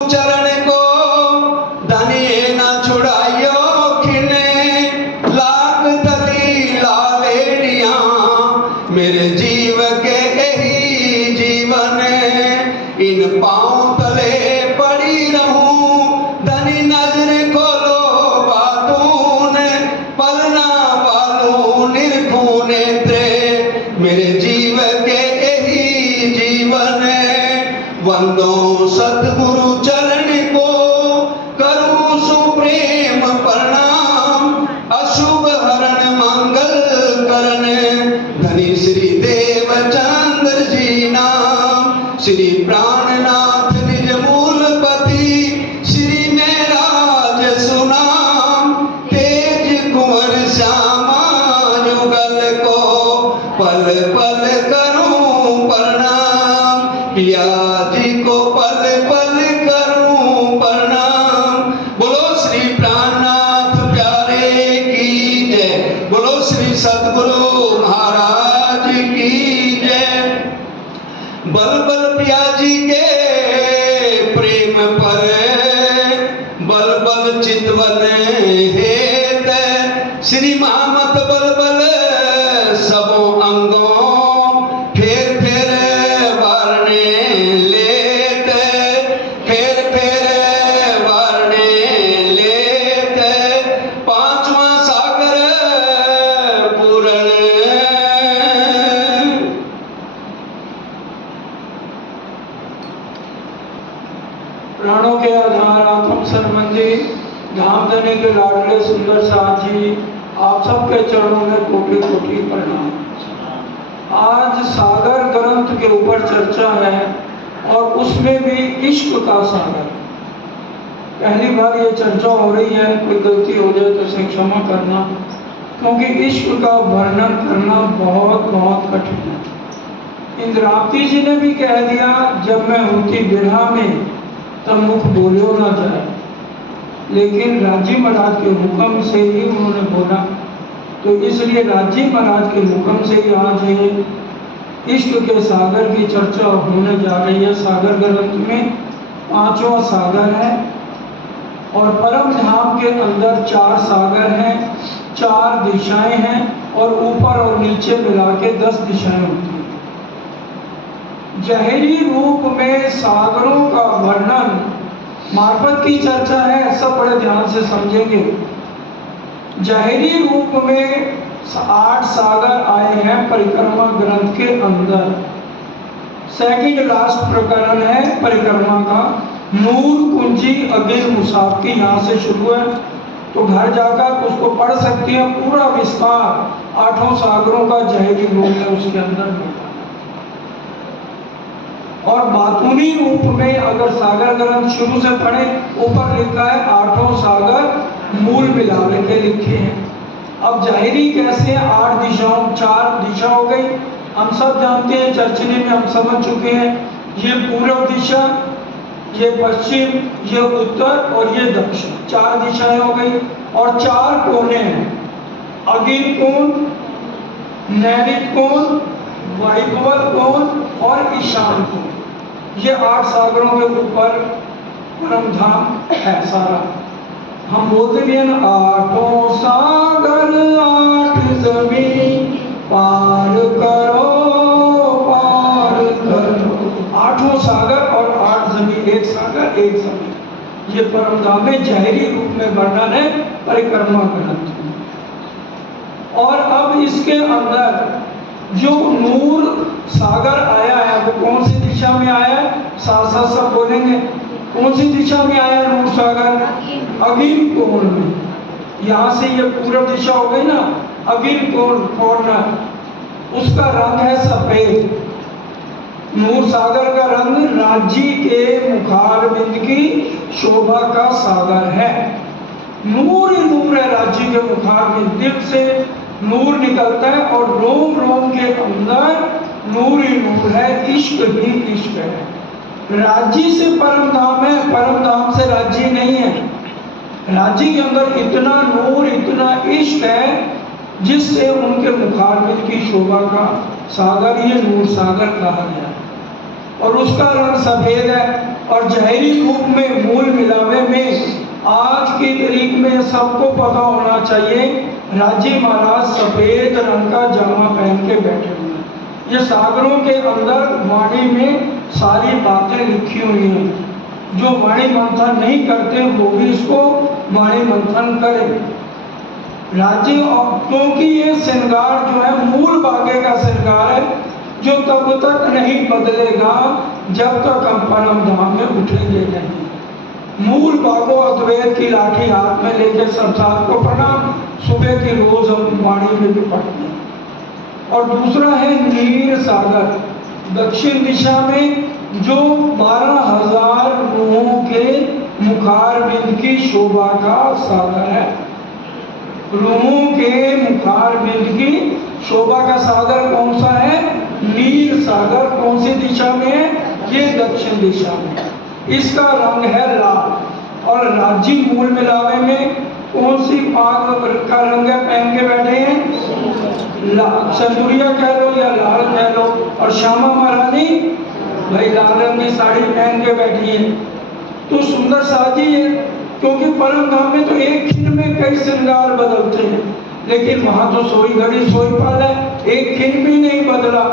चरण को धनिए न छुड़ाइयो खिने लाख तली लालेड़िया मेरे जीव के यही जीवन इन पांव तले पड़ी रहूं धनी नजर खोलो बातून पलना बालू निरखूं नेत्रे मेरे जीव के यही जीवन वंदो सतगुरु चरण को करूं सुप्रेम प्रणाम अशुभ हरण मंगल करण धनी श्री देवचंद्र जी नाम श्री प्राणनाथ निज मूलपति श्री मेराज सुनाम तेज कुंवर श्यामा युगल को पल पल करूं प्रणाम पिया जी को पल पल करूं प्रणाम। बोलो श्री प्राणनाथ प्यारे की जय, बोलो श्री सतगुरु महाराज की जय। बल बल पिया जी के प्रेम पर बल बल चितवन हेत श्री महामत बल बल सबो अंगों फेर फेर वारने लेत फेर फेर वारने लेत पांचवा सागर पूरण प्राणों के आधार आत्म संबंधी धाम धनी के लाडले सुंदर साथ जी आप सबके चरणों में कोटि कोटि प्रणाम। आज सागर ग्रंथ के ऊपर चर्चा है और उसमें भी इश्क का सागर। पहली बार ये चर्चा हो रही है, कोई गलती हो जाए तो उसे क्षमा करना, क्योंकि इश्क का वर्णन करना बहुत बहुत कठिन है। इंद्रावती जी ने भी कह दिया जब मैं होती विरहा में तब मुख बोलो ना जाए, लेकिन राजी महाराज के हुक्म से ही उन्होंने बोला, तो इसलिए राजी महाराज के हुक्म से ही आज ये इश्क के सागर की चर्चा होने जा रही है। सागर ग्रंथ में पांचवा सागर है और परम धाम के अंदर 4 सागर हैं, 4 दिशाएं हैं और ऊपर और नीचे मिला के 10 दिशाएं होती हैं। जहरी रूप में सागरों का वर्णन मार्फत की चर्चा है, सब बड़े ध्यान से समझेंगे। जहरी रूप में 8 सागर आए हैं परिक्रमा ग्रंथ के अंदर। सेकंड लास्ट प्रकरण है परिक्रमा का, नूर कुंजी अगिल मुसाफकी, यहाँ से शुरू है, तो घर जाकर उसको पढ़ सकती है। पूरा विस्तार 8 सागरों का जहरी रूप में उसके अंदर मिलता है। और बातूनी रूप में अगर सागर ग्रंथ शुरू से पढ़े, ऊपर लिखा है 8 सागर मूल मिला के लिखे हैं। अब जाहिरी कैसे 8 दिशाओं 4 दिशा हो गई, हम सब जानते हैं, चर्चने में हम समझ चुके हैं। ये पूर्व दिशा, ये पश्चिम, ये उत्तर और ये दक्षिण, 4 दिशाएं हो गई। और 4 कोने हैं, अगिल कोण, नैऋत कोण, वायव्य कोण और ईशान कोण। ये 8 सागरों के ऊपर परम धाम है सारा। हम बोलते भी हैं ना, 8 सागर 8 जमीन पार करो पार करो। 8 सागर और 8 जमीन, एक सागर एक जमीन, ये परम धाम में जहरी रूप में वर्णन है परिक्रमा ग्रंथ में। और अब इसके अंदर जो नूर सागर आया है वो कौन सी दिशा में आया है, साथ साथ सब बोलेंगे। कौन सी दिशा में आया है नूर सागर? अगिल कोण में। यहाँ से ये पूर्व दिशा हो गई ना, अगिल कोण कॉर्नर, उसका रंग है सफेद। नूर सागर का रंग राज्य के मुखारबिंद की शोभा का सागर है। नूर ही नूर है राज्य के मुखारबिंद, दिल से नूर निकलता है और रोम रोम के अंदर नूर ही नूर है, इश्क ही इश्क है। राज्य से परम धाम है, परम धाम से राज्य नहीं है। राज्य के अंदर इतना नूर इतना इश्क है जिससे उनके मुखारबिंद की शोभा का सागर ये नूर सागर कहा गया। और उसका रंग सफेद है। और ज़ाहिरी रूप में मूल मिलावे में आज की तारीख में सबको पता होना चाहिए, राजी महाराज सफेद रंग का जामा पहन के बैठे हुए हैं। ये सागरों के अंदर वाणी में सारी बातें लिखी हुई हैं। जो वाणी मंथन नहीं करते वो भी इसको वाणी मंथन करें। राजी, क्योंकि ये श्रृंगार जो है मूल बागे का श्रृंगार है, जो तब तक नहीं बदलेगा जब तक हम परम धाम में उठेंगे नहीं। मूल बागो अद्वैत की लाठी हाथ में लेकर संसार को प्रणाम, सुबह की रोज हम वाणी में भी पढ़ते हैं। और दूसरा है नीर सागर, दक्षिण दिशा में जो 12,000 रूहों के मुखारबिंद की शोभा का सागर है। रूहों के मुखारबिंद की शोभा का सागर कौन सा है? नीर सागर। कौन सी दिशा में है? ये दक्षिण दिशा में। इसका रंग है लाल। और राज्य मूल मिलावे में कौन सी पाग का रंग है पहन के बैठे हैं? लाल, संदूरिया कह लो या लाल कह लो। और श्यामा महारानी भाई लाल रंग की साड़ी पहन के बैठी है, तो सुंदर साजी है। क्योंकि परम धाम में तो एक खिन में कई श्रृंगार बदलते हैं, लेकिन वहां तो सोई घड़ी सोई पाल है, एक खिन भी नहीं बदला।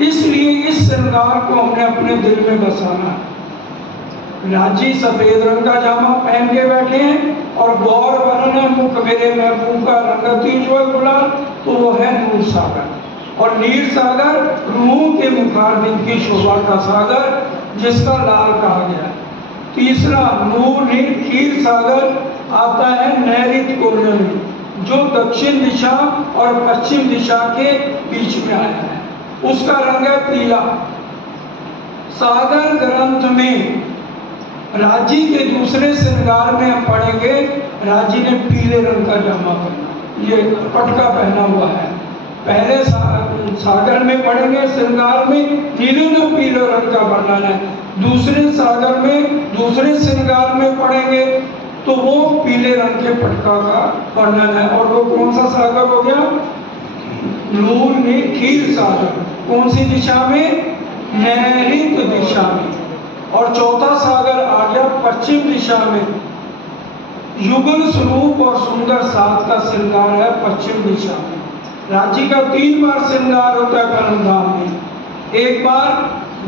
इसलिए इस श्रृंगार को हमने अपने दिल में बसाना है। राजी सफेद रंग का जामा पहन के बैठे हैं और गौर वर्ण मुख मेरे महबूब का रंग तीजवल गुलाल, तो वो है नूर सागर। और नीर सागर रूहों के मुखारबिंद की शोभा का सागर, जिसका लाल कहा गया है। तीसरा नूर नीर खीर सागर आता है नैऋत्य कोने में, जो दक्षिण दिशा और पश्चिम दिशा के बीच में आया है। उसका रंग है पीला। सागर ग्रंथ में राजी के दूसरे श्रृंगार में हम पढ़ेंगे, राजी ने पीले रंग का जामा पहना, ये पटका पहना हुआ है। पहले सागर में पढ़ेंगे श्रृंगार में नीले ने पीले रंग का वर्णन है। दूसरे सागर में दूसरे श्रृंगार में पढ़ेंगे तो वो पीले रंग के पटका का वर्णन है। और वो कौन सा सागर हो गया? नूर ने खीर सागर। कौन सी दिशा में? नैऋत्य दिशा में। और चौथा सागर आ गया पश्चिम दिशा में। युगल स्वरूप और सुंदर साथ का श्रृंगार है पश्चिम दिशा में। राजी का 3 बार श्रृंगार होता है परम धाम में। एक बार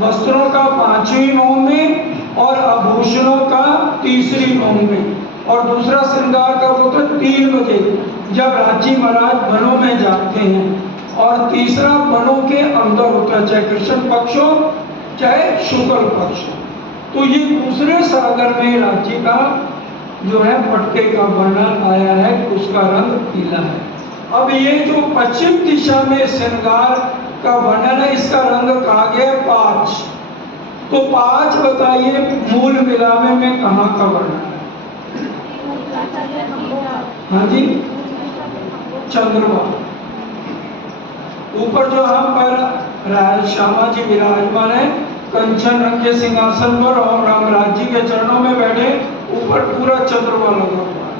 वस्त्रों का 5वीं नौ में और आभूषणों का 3री नौ में। और दूसरा श्रृंगार कब होता है? 3 बजे, जब राजी महाराज वनों में जाते हैं। और तीसरा वनों के अंदर होता है, चाहे कृष्ण पक्ष हो चाहे शुक्ल पक्ष हो। तो ये दूसरे सागर में राजी का जो है पटके का वर्णन आया है, उसका रंग पीला है। अब ये जो पश्चिम दिशा में श्रृंगार का वर्णन है, इसका रंग कहा गया 5। तो 5 बताइए मूल मिलावे में कहाँ का वर्णन है? हाँ जी, चंद्रमा। ऊपर जो हम पर श्यामा जी विराजमान है कंचन रंग के सिंहासन पर, और रामराज जी के चरणों में बैठे, ऊपर पूरा चंद्रमा लगा हुआ है।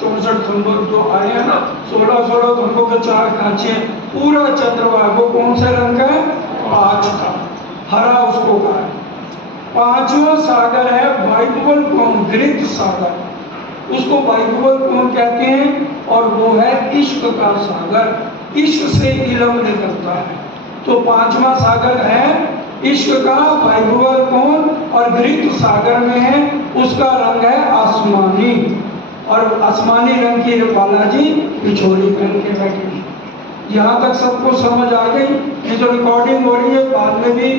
64 खंभों जो आए हैं ना, 16 खंभों के 4 खांचे, पूरा चंद्रमा। वो कौन से रंग का है? 5 का, हरा उसको कहा है। 5वां सागर है वायुबल कौन? घृत सागर। उसको वायुबल कौन कहते हैं? और वो है इश्क का सागर। इश्क से इलम निकलता है। तो 5वां सागर है इश्क का वायुबल कौन, और घृत सागर में है, उसका रंग है आसमानी। और आसमानी रंग की बालाजी पिछोली पहन के बैठी। यहाँ तक सबको समझ आ गई? ये जो रिकॉर्डिंग हो रही है बाद में भी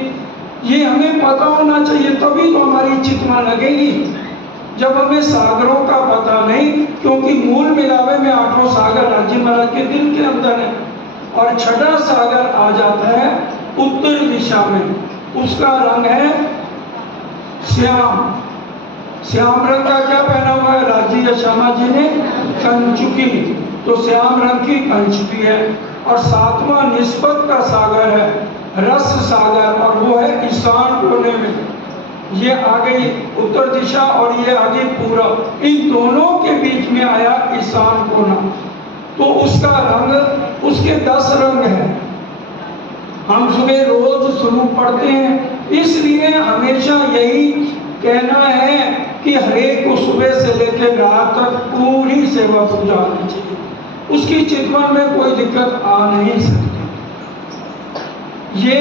ये हमें पता होना चाहिए, तभी तो हमारी चित्मा लगेगी। जब हमें सागरों का पता नहीं, क्योंकि मूल मिलावे में 8वां सागर राजी महाराज के दिल के अंदर है। और 6वां सागर आ जाता है उत्तर दिशा में, उसका रंग है श्याम। श्याम रंग का क्या पहना हुआ है राजी या श्यामा जी ने? कंचुकी। तो श्याम रंग की कंचुकी है। और 7वां निस्बत का सागर है रस सागर, और वो है ईशान कोने में। ये आ गई उत्तर दिशा और ये आ गई पूरब। इन दोनों के बीच में आया ईशान कोना। तो उसका रंग, उसके 10 रंग हैं। हम सुबह रोज स्वरूप पढ़ते हैं, इसलिए हमेशा यही कहना है कि हरेक को सुबह से लेकर रात तक पूरी सेवा पूजा होनी चाहिए, उसकी चितवन में कोई दिक्कत आ नहीं सकती। ये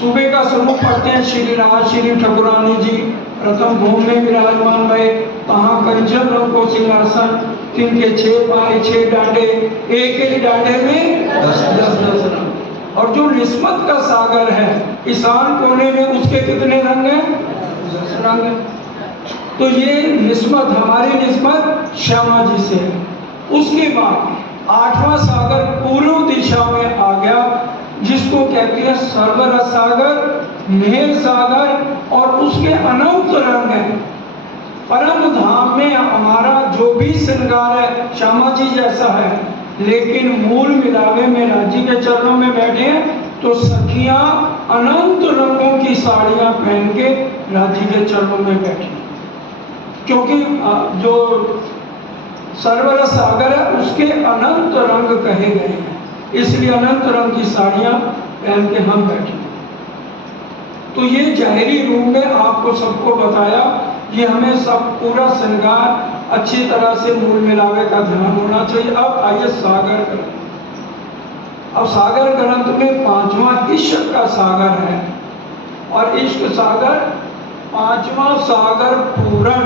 सुबह का स्वरूप पढ़ते हैं श्री राज श्री ठाकुरानी जी प्रथम भूमि में विराजमान भय, कहाँ कंचन रंग को सिंहासन, तिनके 6 पाए 6 डांडे, एक एक डांडे में 10 रंग। और जो निस्मत का सागर है ईशान कोने में, उसके कितने रंग हैं? 10 रंग है। तो ये निस्मत, हमारी निस्मत श्यामा जी से है। उसके बाद 8वां सागर पूर्व दिशा में आ गया, जिसको कहते हैं सर्वरस सागर, मेघ सागर, और उसके अनंत रंग है। परम धाम में हमारा जो भी श्रृंगार है श्यामा जी जैसा है, लेकिन मूल मिलावे में राज्य के चरणों में बैठे हैं तो सखियां अनंत रंगों की साड़ियां पहन के राज्य के चरणों में बैठी, क्योंकि जो सर्वरस सागर है उसके अनंत रंग कहे गए हैं, इसलिए अनंत रंग की साड़ियां पहन के हम बैठे। तो ये जाहिरी रूप में आपको सबको बताया, ये हमें सब पूरा श्रृंगार अच्छी तरह से मूल मिलावे का ध्यान होना चाहिए। अब आइए सागर ग्रंथ। अब सागर ग्रंथ में 5वां इश्क का सागर है, और इश्क सागर 5वां सागर पूरण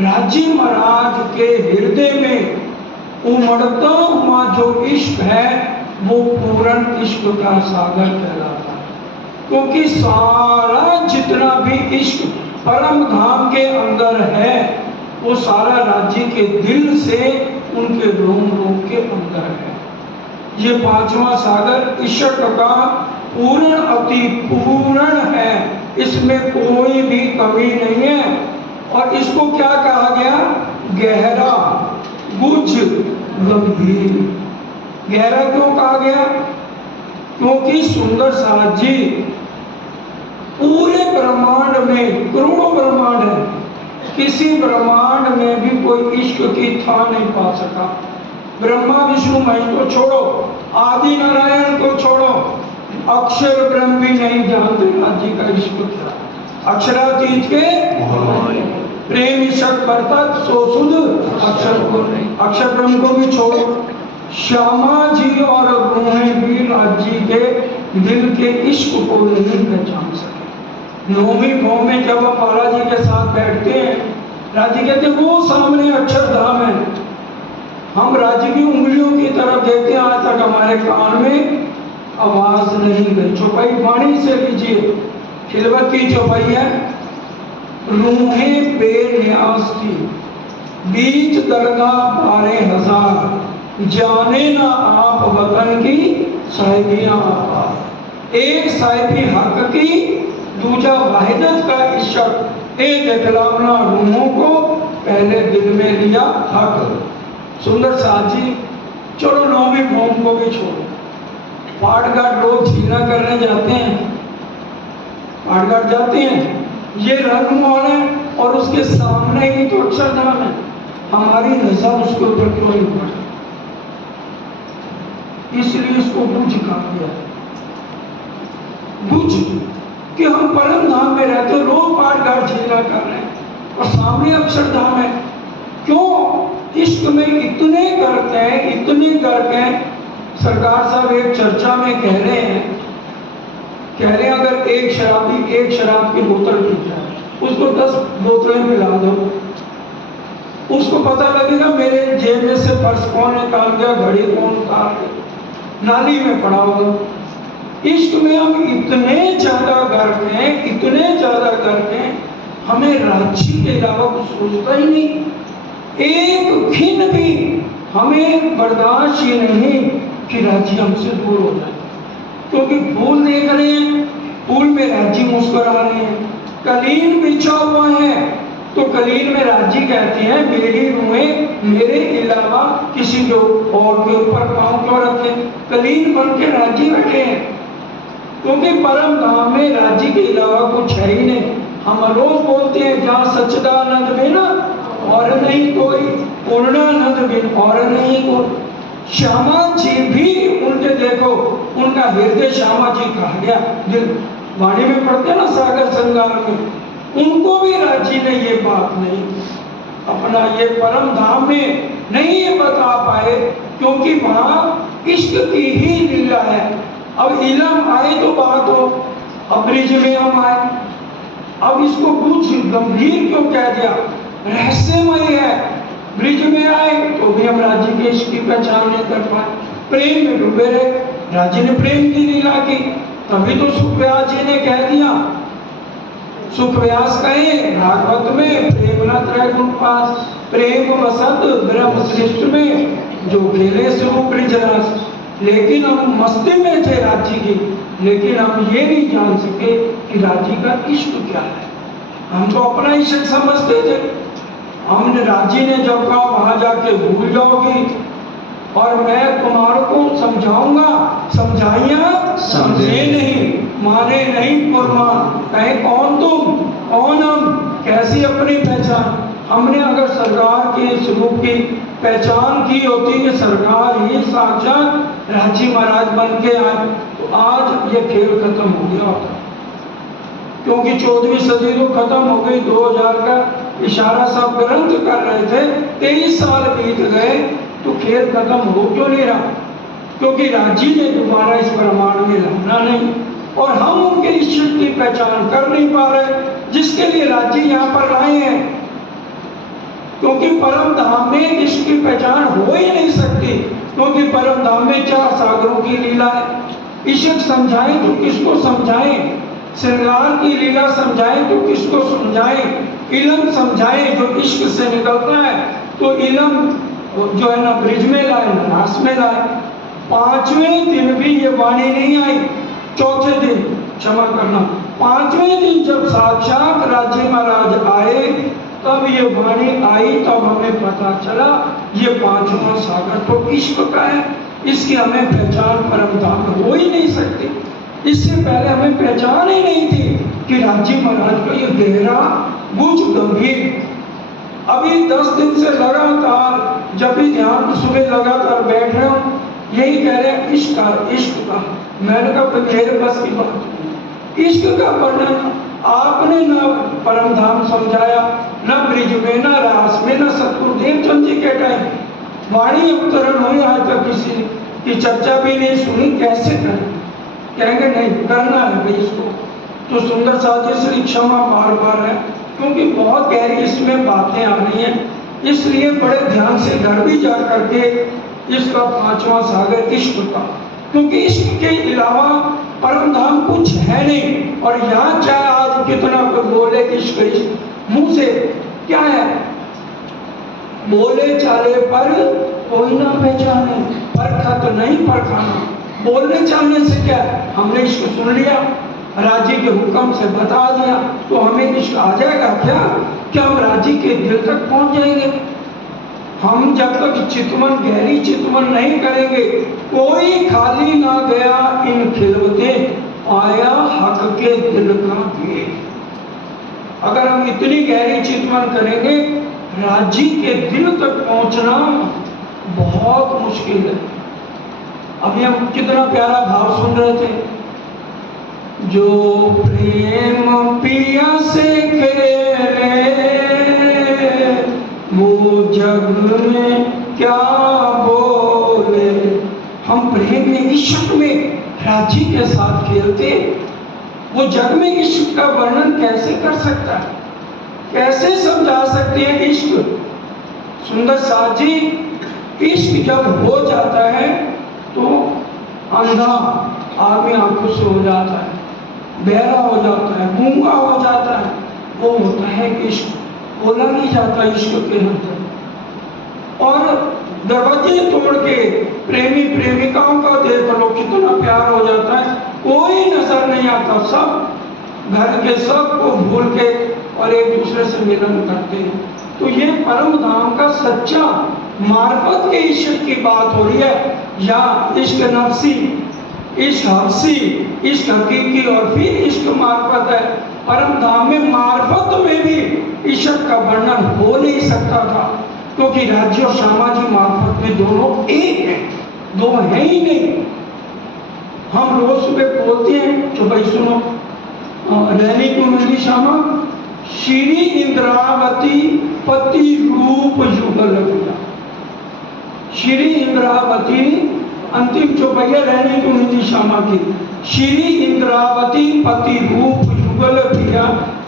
राजी महाराज के हृदय में उमड़ता हुआ जो इश्क है वो पूर्ण इश्क का सागर कहलाता है, क्योंकि सारा जितना भी इश्क परम धाम के अंदर है वो सारा राज्य के दिल से उनके रोम रोम के अंदर है। ये 5वां सागर इश्क का पूर्ण अति पूर्ण है, इसमें कोई भी कमी नहीं है। और इसको क्या कहा गया? गहरा, गुझ, गंभीर। गहरा क्यों कहा गया? क्योंकि सुंदर साथ जी पूरे ब्रह्मांड में, करोड़ों ब्रह्मांड है, किसी ब्रह्मांड में भी कोई इश्क की था नहीं पा सका। ब्रह्मा विष्णु महेश को छोड़ो, आदि नारायण को छोड़ो, अक्षर ब्रह्म भी नहीं जानते राज्य का इश्क क्या। अक्षरातीत के प्रेम इशक करता सो सुध अक्षर को, अक्षर ब्रह्म को भी छोड़ो। श्यामा जी और रूहें भी राज्य के दिल के इश्क को नहीं पहचान सके। 9वीं भौ में जब हम बालाजी के साथ बैठते हैं, राज्य कहते वो सामने अक्षरधाम है, हम राज्य की उंगलियों की तरफ देखते हैं, आज तक हमारे कान में आवाज नहीं गई। चौपाई वाणी से लीजिए, खिलवत की चौपाई है, रूहें बेनियाज थी, बीच दरगाह 12,000, जाने ना आप वतन की साहिबियां आप। एक साहिबी हक की, दूजा वाहिदत का इश्क, एक इकलावना रूहों को पहले दिल में लिया हक। सुंदर साथ जी चलो 9वीं भौम को भी छोड़ो, पाटघाट लोग झीना करने जाते हैं, पाटघाट जाते हैं, ये रंगमोहन है और उसके सामने ही तो अक्षरधाम है, हमारी नजर उसके ऊपर क्यों नहीं पड़ती? इसलिए इसको बुझ कहा गया, बुझ कि हम परम धाम में रहते, लोग पाटघाट झीना कर रहे हैं और सामने अक्षरधाम है। क्यों? इश्क में इतने गर्क हैं, इतने गर्क हैं। सरकार साहब एक चर्चा में कह रहे हैं अगर एक शराबी एक शराब की बोतल पी जाए, उसको 10 बोतलें पिला दो, उसको पता लगेगा मेरे जेब में से पर्स कौन निकाल गया, घड़ी कौन उतार गया, नाली में पड़ा होगा। इश्क में हम इतने ज्यादा गर्क हैं, इतने ज्यादा गर्क हैं, हमें राज्य के अलावा कुछ सोचता ही नहीं। एक खिन भी हमें बर्दाश्त ही नहीं कि राज्य हमसे दूर हो जाए, क्योंकि फूल देख रहे हैं, फूल में राज्य मुस्कुरा रहे हैं। कलीन बिछा हुआ है तो कलीन में राज्य कहती है मेरी रूहें मेरे अलावा किसी के और के ऊपर पांव क्यों रखे, कलीन बन के राज्य बैठे हैं, क्योंकि परम धाम में राज्य के अलावा कुछ है ही नहीं। हम रोज बोलते हैं जहाँ सच्चिदानंद बिन और नहीं कोई, पूर्णानंद बिन और नहीं कोई। श्यामा जी भी उनके देखो, उनका हृदय श्यामा जी कहा गया, दिल वाणी में पढ़ते ना सागर श्रृंगार में, उनको भी राज्य ने ये बात नहीं अपना ये परम धाम में नहीं ये बता पाए, क्योंकि वहां इश्क की ही लीला है। अब इलम आए तो बात हो, अब ब्रिज में हम आए, अब इसको कुछ गंभीर क्यों कह दिया, रहस्यमय है। ब्रिज में आए तो भी हम राज्य के इश्क की पहचान नहीं कर पाए, प्रेम में डूबे रहे, राज्य ने प्रेम की लीला की, तभी तो सुखव्यास जी ने कह दिया, सुखव्यास कहे भागवत में प्रेम न त्रय गुण पास, प्रेम वसत ब्रह्म श्रेष्ठ में जो खेले स्वरूप ब्रिजरस। लेकिन हम मस्ती में थे राज्य की, लेकिन हम ये नहीं जान सके कि राज्य का इश्क क्या है। हम तो अपना इश्क समझते थे। हमने राज्य ने जब कहा वहां जाके भूल जाओगी और मैं तुम्हारे को समझाऊंगा, समझाइया समझे नहीं, माने नहीं फरमान, कहे कौन तुम कौन हम, कैसी अपनी पहचान। हमने अगर सरकार के स्वरूप की पहचान की होती कि सरकार ही साक्षात राज्य महाराज बन के आए, तो आज ये खेल खत्म हो गया होता। क्योंकि 14वीं सदी तो खत्म हो गई, 2000 का इशारा सब ग्रंथ कर रहे थे, 23 साल बीत गए तो खेल खत्म हो क्यों नहीं रहा? क्योंकि राज्य ने दोबारा इस प्रमाण में लाना नहीं, और हम उनके ईश्वर की पहचान कर नहीं पा रहे जिसके लिए राज्य यहाँ पर लाए हैं। क्योंकि परम धाम में इसकी पहचान हो ही नहीं सकती, क्योंकि परम धाम में 4 सागरों की लीला है। ईश्वर समझाएं तो किसको समझाएं, श्रृंगार की लीला समझाएं तो किसको समझाएं, इलम समझाएं जो इश्क से निकलता है, तो इलम जो है ना ब्रिज में लाए ना रास में लाए। 5वें दिन भी ये वाणी नहीं आई, चौथे दिन क्षमा करना, 5वें दिन जब साक्षात राज्य महाराज आए तब ये वाणी आई, तब हमें पता चला ये 5वां सागर तो इश्क का है, इसकी हमें पहचान परम धाम में हो ही नहीं सकती। इससे पहले हमें पहचान ही नहीं थी कि राज्य महाराज का ये गहरा गुज गंभीर। अभी 10 दिन से लगातार जब भी ध्यान सुबह लगातार बैठ रहे हो यही कह रहे हैं इश्क का। मैंने कहा मेरे बस की बात नहीं, इश्क का वर्णन आपने न परम धाम समझाया, न ब्रिज में, न रास में, न सतगुरुदेव चंद जी के टाइम वाणी अवतरण हुई, आज तक किसी की चर्चा भी नहीं सुनी। कैसे करें? कहेंगे नहीं करना है भाई इसको, तो सुंदर साथ इसलिए क्षमा बार बार है, क्योंकि बहुत गहरी इसमें बातें आ रही हैं, इसलिए बड़े ध्यान से घर भी जा करके इसका 5वां सागर इश्क का, क्योंकि इश्क के अलावा परम धाम कुछ है नहीं। और यहाँ चाहे आज कितना कोई बोले इश्क इश्क मुंह से, क्या है, बोले चाले पर कोई ना पहचाने, परखत नहीं परखाना। बोलने चालने से क्या है, हमने इश्क सुन लिया, राज्य के हुक्म से बता दिया, तो हमें इश्क आ जाएगा क्या हम राज्य के दिल तक पहुंच जाएंगे? हम जब तक चितवन गहरी चितवन नहीं करेंगे, कोई खाली ना गया इन खिलवते आया हक के दिल का गेट। अगर हम इतनी गहरी चितवन करेंगे, राज्य के दिल तक पहुंचना बहुत मुश्किल है। अभी हम कितना प्यारा भाव सुन रहे थे, जो प्रेम पिया से खेले वो जग में क्या बोले। हम प्रेम में इश्क में राज्य के साथ खेलते, वो जग में इश्क का वर्णन कैसे कर सकता है, कैसे समझा सकते हैं इश्क? सुंदर साथ जी, इश्क जब हो जाता है तो अंधा आदमी आंखों से हो जाता है, बहरा हो जाता है, गूंगा हो जाता है, वो होता है इश्क। बोला नहीं जाता इश्क के अंदर। और दरवाजे तोड़ के प्रेमी प्रेमिकाओं का देख लो कितना प्यार हो जाता है, कोई नजर नहीं आता, सब घर के सब को भूल के और एक दूसरे से मिलन करते हैं। तो ये परम धाम का सच्चा मार्फत के ईश्वर की बात हो रही है, या इश्क नफसी, इश्क हफ्सी, इश्क हकीकी और फिर इश्क मार्फत है। परम धाम में मार्फत में भी ईश्वर का वर्णन हो नहीं सकता था, क्योंकि राज्य और सामाजिक मार्फत में दोनों एक हैं, दो है ही नहीं। हम रोज सुबह बोलते हैं जो भाई सुनो, रैनी कुंडली श्यामा श्री इंद्रावती पति रूप युगल पिया। श्री इंद्रावती अंतिम चौपैया रैनी कुंडली श्यामा की। श्री इंद्रावती पति रूप युगल पिया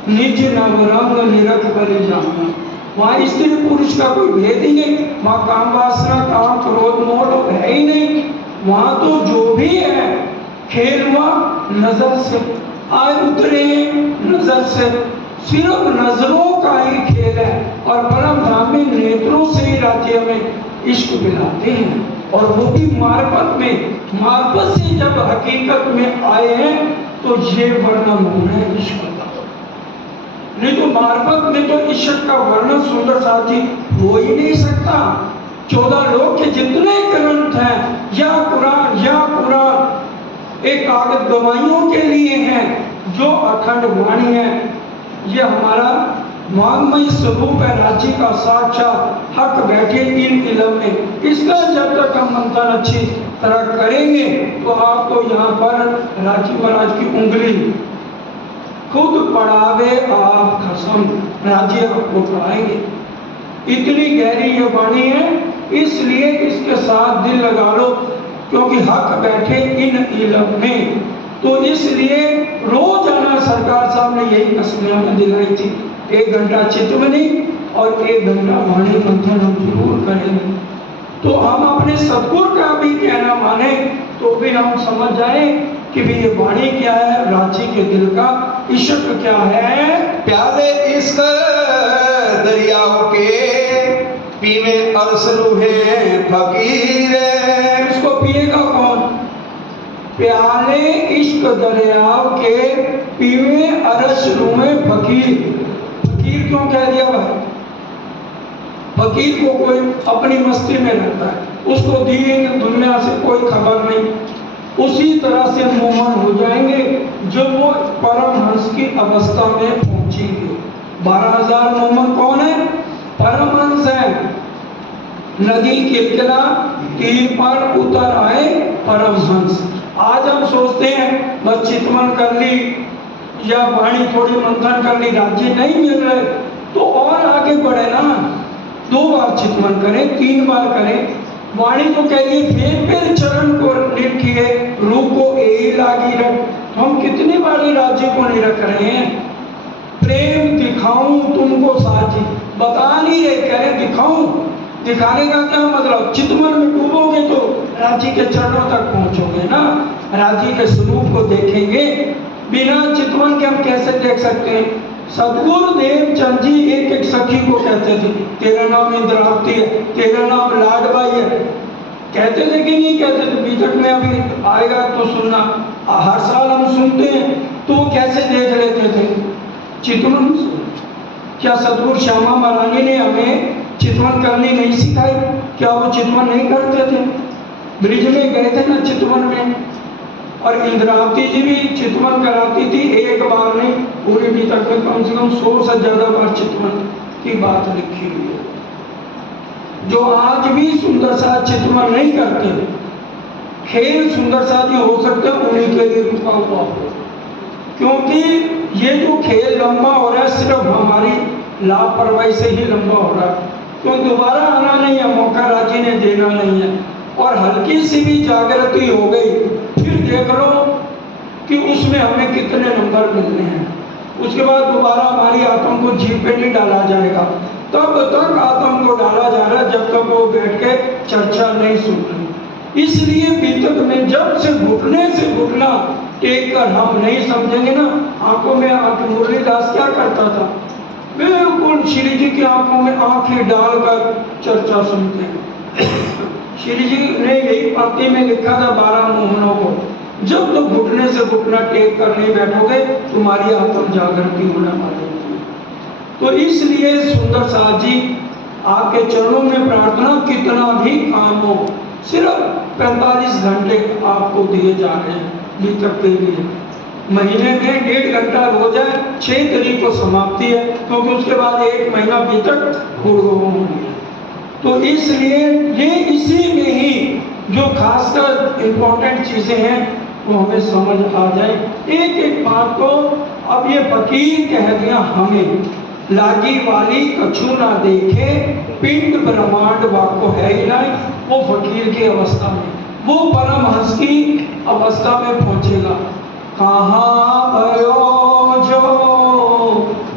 निज नवरंग निरख करे जाना। वहाँ स्त्री पुरुष का कोई भेद ही नहीं, वहाँ काम वासना काम क्रोध मोह लोभ है ही नहीं। वहाँ तो जो भी है खेल हुआ नजर से, आए उतरे नजर से, सिर्फ नजरों का ही खेल है। और परम धाम में नेत्रों से ही राज्य में इश्क दिलाते हैं, और वो भी मार्फत में। मार्फत से जब हकीकत में आए हैं तो ये वर्णन हो रहा है इश्क का। नहीं तो मार्फत में तो इश्क का वर्णन सुंदर साथ ही हो ही नहीं सकता। 14 लोक के जितने ग्रंथ हैं या कुरान एक कागज गवाहियों के लिए हैं, जो अखंड वाणी है। ये हमारा वांग्मय स्वरूप है, राज्य का साक्षात हक बैठे इन इलम में। इसका जब तक हम मंथन अच्छी तरह करेंगे तो आपको यहाँ पर राजी महाराज की उंगली खुद पढ़ावे आप खसम, राजी आपको पढ़ाएंगे। इतनी गहरी ये वाणी है, इसलिए इसके साथ दिल लगा लो, क्योंकि हक बैठे इन इलम में। तो इसलिए रोजाना सरकार साहब ने यही कसमें हमें दिलाई थी, 1 घंटा चित्तवनी और 1 घंटा वाणी मंथन हम जरूर करेंगे। तो हम अपने सदगुरु का भी कहना माने तो भी हम समझ जाए कि भी ये वाणी क्या है, रांची के दिल का इश्क क्या है। प्याले इश्क दरियाओं के पीवे अरसलू है फकीर। इसको पिएगा कौन? प्याले इश्क दरियाओं के पीवे अरसलू में फकीर। फकीर क्यों कह दिया भाई? फकीर को कोई अपनी मस्ती में रहता है, उसको दीन दुनिया से कोई खबर नहीं। उसी तरह से मोमन हो जाएंगे जब वो परमहंस की अवस्था में पहुंचेंगे। 12,000 मोमन कौन है? परमहंस है। नदी किलकिला तीर पर उतर आए परमहंस। आज हम सोचते हैं बस चितवन कर ली या वाणी थोड़ी मंथन कर ली, राज्य नहीं मिल रहे तो और आगे बढ़े ना। 2 बार चितवन करें, 3 बार करें। वाणी तो कह रही है फिर चरण को निरखिए रूप को यही लागी रख। हम कितनी बारी राज्य को निरख रहे हैं। प्रेम दिखाऊं तुमको साथी, बता नहीं रहे, कह रहे दिखाऊं। दिखाने का क्या मतलब? चितवन में डूबोगे तो राज्य के चरणों तक पहुंचोगे ना। राज्य के स्वरूप को देखेंगे। बिना चितवन के हम कैसे देख सकते हैं? सतगुरु देव चंद जी एक सखी को कहते थे, तेरा नाम इंद्रावती है, तेरा नाम लाडबाई है। कहते थे कि नहीं कहते थे? बीतक में अभी आएगा तो सुनना, हर साल हम सुनते हैं। तो वो कैसे देख लेते थे? चितवन से। क्या सतगुरु श्यामा महारानी ने हमें चितवन करनी नहीं सिखाई? क्या वो चितवन नहीं करते थे? ब्रिज में गए थे ना चितवन में, और इंद्रावती जी भी चितवन कराती थी। 1 बार नहीं, पूरी बीतक में कम से कम 100 से ज्यादा बार चितवन की बात लिखी हुई है। जो आज भी सुंदर सा चितवन नहीं करते, खेल सुंदर सा जो हो सकते हैं उन्हीं के लिए रुका हुआ हो। क्योंकि ये जो खेल लंबा हो रहा है सिर्फ हमारी लापरवाही से ही लंबा हो रहा है। क्योंकि दोबारा आना नहीं है, मौका राज्य ने देना नहीं है। और हल्की सी भी जागृति हो गई, फिर देख लो कि उसमें हमें कितने नंबर मिलने हैं। उसके बाद दोबारा हमारी आत्मा को जीप पे नहीं डाला जाएगा। तब तक आत्मा को डाला जा रहा है जब तक वो बैठ के चर्चा नहीं सुन रही। इसलिए बीतक में जब से घुटने से घुटना टेक कर हम नहीं समझेंगे ना, आंखों में आंख। मुरलीदास क्या करता था? बिल्कुल श्री जी की आंखों में आंखें डालकर चर्चा सुनते हैं। श्री जी ने यही पंक्ति में लिखा था 12 मोहनों को, जब तुम घुटने से घुटना टेक कर नहीं बैठोगे तुम्हारी आत्म जागृति होने वाली है। तो इसलिए सुंदर साथ जी आपके चरणों में प्रार्थना, कितना भी काम हो, सिर्फ 45 घंटे आपको दिए जा रहे हैं बीतक के लिए। महीने में 1.5 घंटा रोज है, 6 तारीख को समाप्ति है, क्योंकि उसके बाद 1 महीना बीतक पूर्ण होंगे। तो इसलिए ये इसी में ही जो खासकर इम्पोर्टेंट चीजें हैं वो हमें समझ आ जाए। एक एक बात को अब ये फकीर कह दिया हमें, लागी वाली कछु ना देखे, पिंड ब्रह्मांड वाको है ही नहीं। वो फकीर की अवस्था में, वो परमहंस की अवस्था में पहुंचेगा। कहाँ भयो जो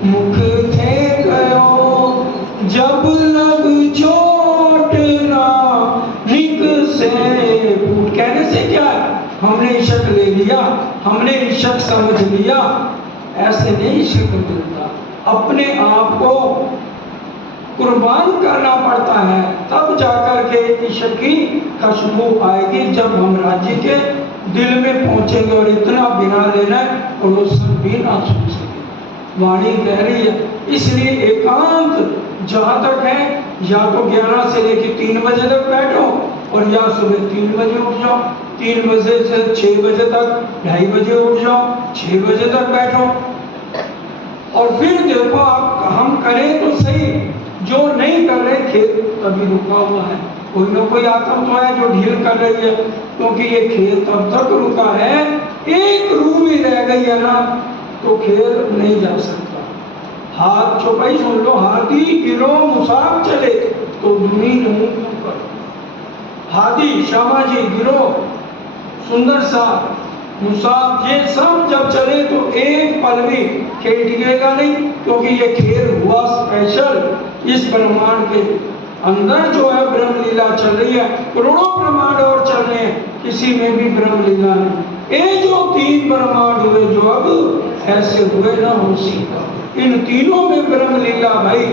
मुख थे गयो, जब लग चोट ना निक से। कहने से क्या है, हमने इश्क ले लिया, हमने इश्क समझ लिया, ऐसे नहीं इश्क मिलता। अपने आप को कुर्बान करना पड़ता है, तब जाकर के इश्क की खुशबू आएगी, जब हम राज्य के दिल में पहुंचेंगे। और इतना बिना लेना पड़ोसन भी ना सुन सके। वाणी कह रही है, इसलिए एकांत जहाँ तक है, या तो 11 से लेकर 3 बजे तक बैठो, और या सुबह 3 बजे उठ जाओ, 3 बजे से 6 बजे तक, 2:30 बजे उठ जाओ, 6 बजे तक बैठो। और फिर देखो आप, हम करें तो सही, जो नहीं कर रहे खेत तभी रुका हुआ है। कोई ना कोई आत्म तो है जो ढील कर रही है, क्योंकि ये खेत तब तक रुका है, एक रूह भी रह गई है ना, तो खेत नहीं जा सकता। हाथ चौपाई सुन लो, हाथी गिरो मुसाफ चले तो जमीन ऊपर। हाथी श्यामा जी गिरो सुंदर सा मुसाफ, ये सब जब चले तो एक पल भी खेल टिकेगा नहीं, क्योंकि ये खेल हुआ स्पेशल इस ब्रह्मांड के अंदर जो है ब्रह्म लीला चल रही है। करोड़ों ब्रह्मांड और चल रहे हैं, किसी में भी ब्रह्म लीला नहीं। ये जो 3 ब्रह्मांड हुए जो अब ऐसे हुए ना उसी का, इन तीनों में ब्रह्म लीला भाई,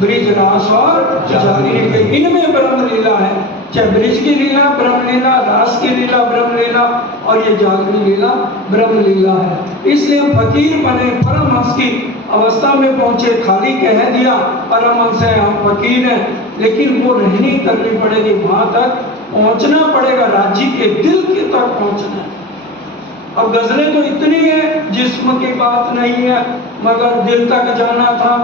ब्रिजरास और जागरी के, इनमें ब्रह्म लीला है। चाहे ब्रिज की लीला ब्रह्म लीला, रास की लीला ब्रह्म लीला, और ये जागरी लीला ब्रह्म लीला है। इसलिए फकीर बने, परमहंस की अवस्था में पहुंचे। खाली कह दिया परमहंस है, हम फकीर हैं, लेकिन वो रहनी करनी पड़ेगी, वहां तक पहुंचना पड़ेगा, राज्य के दिल के तक पहुंचना है। अब गजलें तो इतनी है, जिस्म की बात नहीं है, मगर दिल तक जाना था।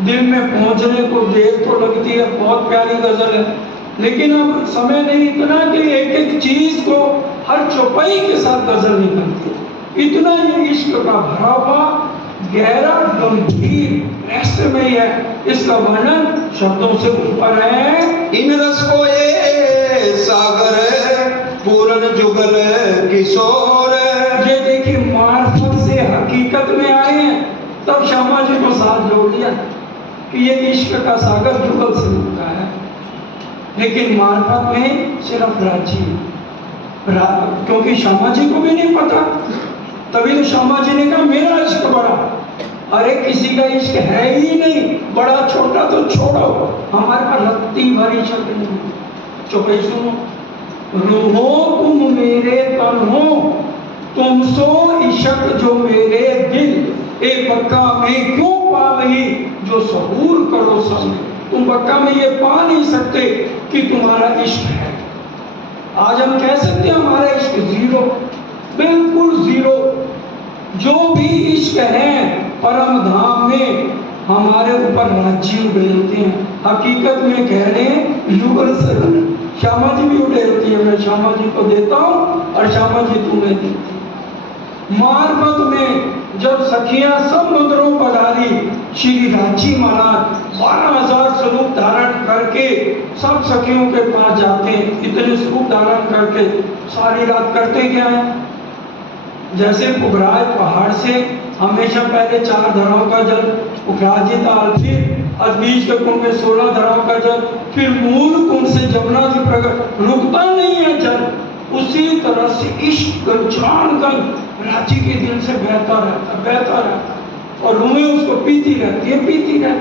दिल में पहुंचने को देर तो लगती है, बहुत प्यारी गजल है, लेकिन अब समय नहीं इतना कि एक एक चीज को हर चौपाई के साथ गजल निकलती। इतना ये इश्क का भरा हुआ गहरा गंभीर रहस्यमय है, इसका वर्णन शब्दों से ऊपर है। इन रस को ये सागर पूर्ण जुगल किशोर। ये देखिए, मार्फत से हकीकत में आए हैं, तब श्यामा जी को साथ जोड़ दिया कि ये इश्क का सागर जुगल से उठता है, लेकिन मार्फत में सिर्फ राजी, क्योंकि श्यामा जी को भी नहीं पता। तभी तो श्यामा जी ने कहा मेरा इश्क बड़ा। अरे किसी का इश्क है ही नहीं, बड़ा छोटा तो छोड़ो, हमारे पास रत्ती भरी शक्ल नहीं। चुप ही सुनो, रूहो तुम मेरे तन हो, तुम सो इश्क जो मेरे दिल, एक बक्का में क्यों पा वही जो सहूर करो सब। तुम बक्का में ये पा नहीं सकते कि तुम्हारा इश्क है। आज हम कह सकते हैं हमारा इश्क जीरो, बिल्कुल जीरो। जो भी इश्क है परम धाम में हमारे ऊपर राज्य उड़ेलते हैं। हकीकत में कह रहे हैं युगल सगन, श्यामा जी भी उड़ेलती है, मैं श्यामा जी को देता हूँ और श्यामा जी तुम्हें देती। मार्फत में जब सखियां सब मंदिरों पधारी, श्री राजी महाराज 12,000 स्वरूप धारण करके सब सखियों के पास जाते हैं। इतने स्वरूप धारण करके सारी रात करते क्या है, जैसे पुखराज पहाड़ से हमेशा पहले 4 धराओं का जल पुखराजी ताल, फिर अजबीज के कुंड में 16 धराओं का जल, फिर मूल कुंड से जमुना जी प्रकट, रुकता नहीं है जल। उसी तरह से इश्क छानगन रांची के दिल से बहता रहता, और रूहें उसको पीती रहती है।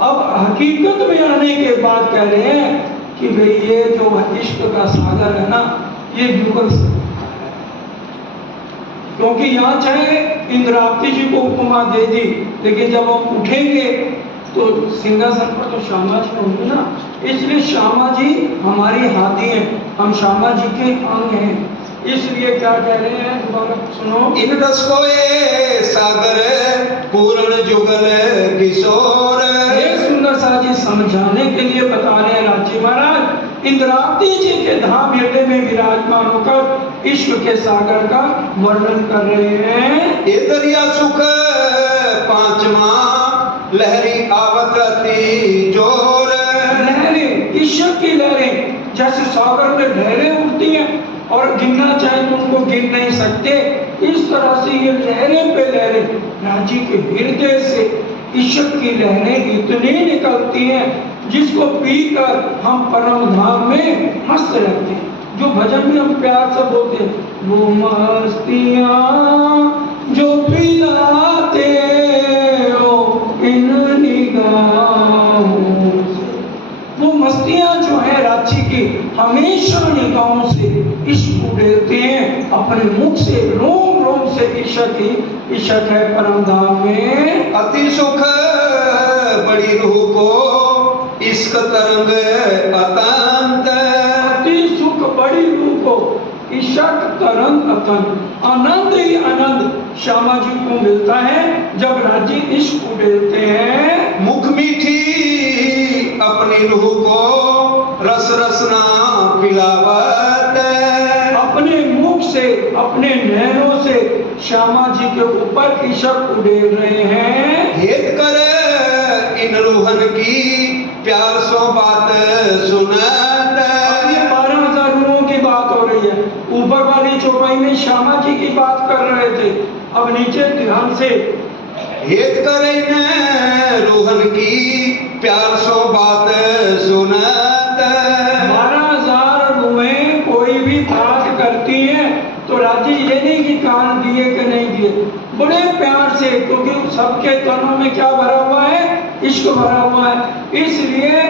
अब हकीकत में आने के बाद कह रहे हैं कि भाई ये जो इश्क का सागर है ना, ये युगल से होता है। क्योंकि यहाँ चाहे इंद्रावती जी को उपमा दे दी, लेकिन जब हम उठेंगे तो सिंहासन पर तो श्यामा जी होंगे ना, इसलिए श्यामा जी हमारी हाथी हैं, हम श्यामा जी के अंग हैं। इसलिए क्या कह रहे हैं, दोबारा सुनो। इन रस को ये सागर पूर्ण जुगल किशोर। ये सुंदर सा जी समझाने के लिए बता रहे हैं राजी महाराज, इंद्रावती जी के धाम बेटे में विराजमान होकर इश्क के सागर का वर्णन कर रहे हैं। ये दरिया सुख पांचवा लहरी आवत अति जोर। लहरें, इश्क की लहरें, जैसे सागर में लहरें उठती हैं और गिनना चाहे तो उनको गिन नहीं सकते, इस तरह से ये लहरें पे लहरें राजी के हृदय से इश्क की लहरें इतनी निकलती हैं जिसको पीकर हम परम धाम में मस्त रहते हैं। जो भजन में हम प्यार से बोलते हैं, वो मस्तियाँ जो पिलाते हो इन निगाहों से, वो मस्तियाँ जो है रांची की हमेशा निगाहों से इश्क उड़ेलते हैं अपने मुख से, रोम रोम से इश्क ही इश्क है परम धाम में। अति सुख बड़ी रूह को इश्क तरंग अतंत। अति सुख बड़ी रूह को इश्क तरंग अतंत, आनंद ही आनंद श्यामा जी को मिलता है जब राजी इश्क उड़ेलते हैं। मुख मीठी अपनी रूह को रस रसना पिलावत। अपने मुख से, अपने नैनों से श्यामा जी के ऊपर इश्क उड़ेल रहे हैं। हेत कर इन रूहन की प्यार सो बात सुनत। अब ये 12,000 रूहों की बात हो रही है। ऊपर वाली चौपाई में श्यामा जी की बात कर रहे थे, अब नीचे ध्यान से हेत कर इन रूहन की प्यार सो बात सुनत। 12,000 रूहें कोई भी बात करती हैं तो राजी ये नहीं कि कान दिए कि नहीं दिए, बड़े प्यार से, क्योंकि सबके तनों में क्या भरा हुआ है, इश्क भरा हुआ है। इसलिए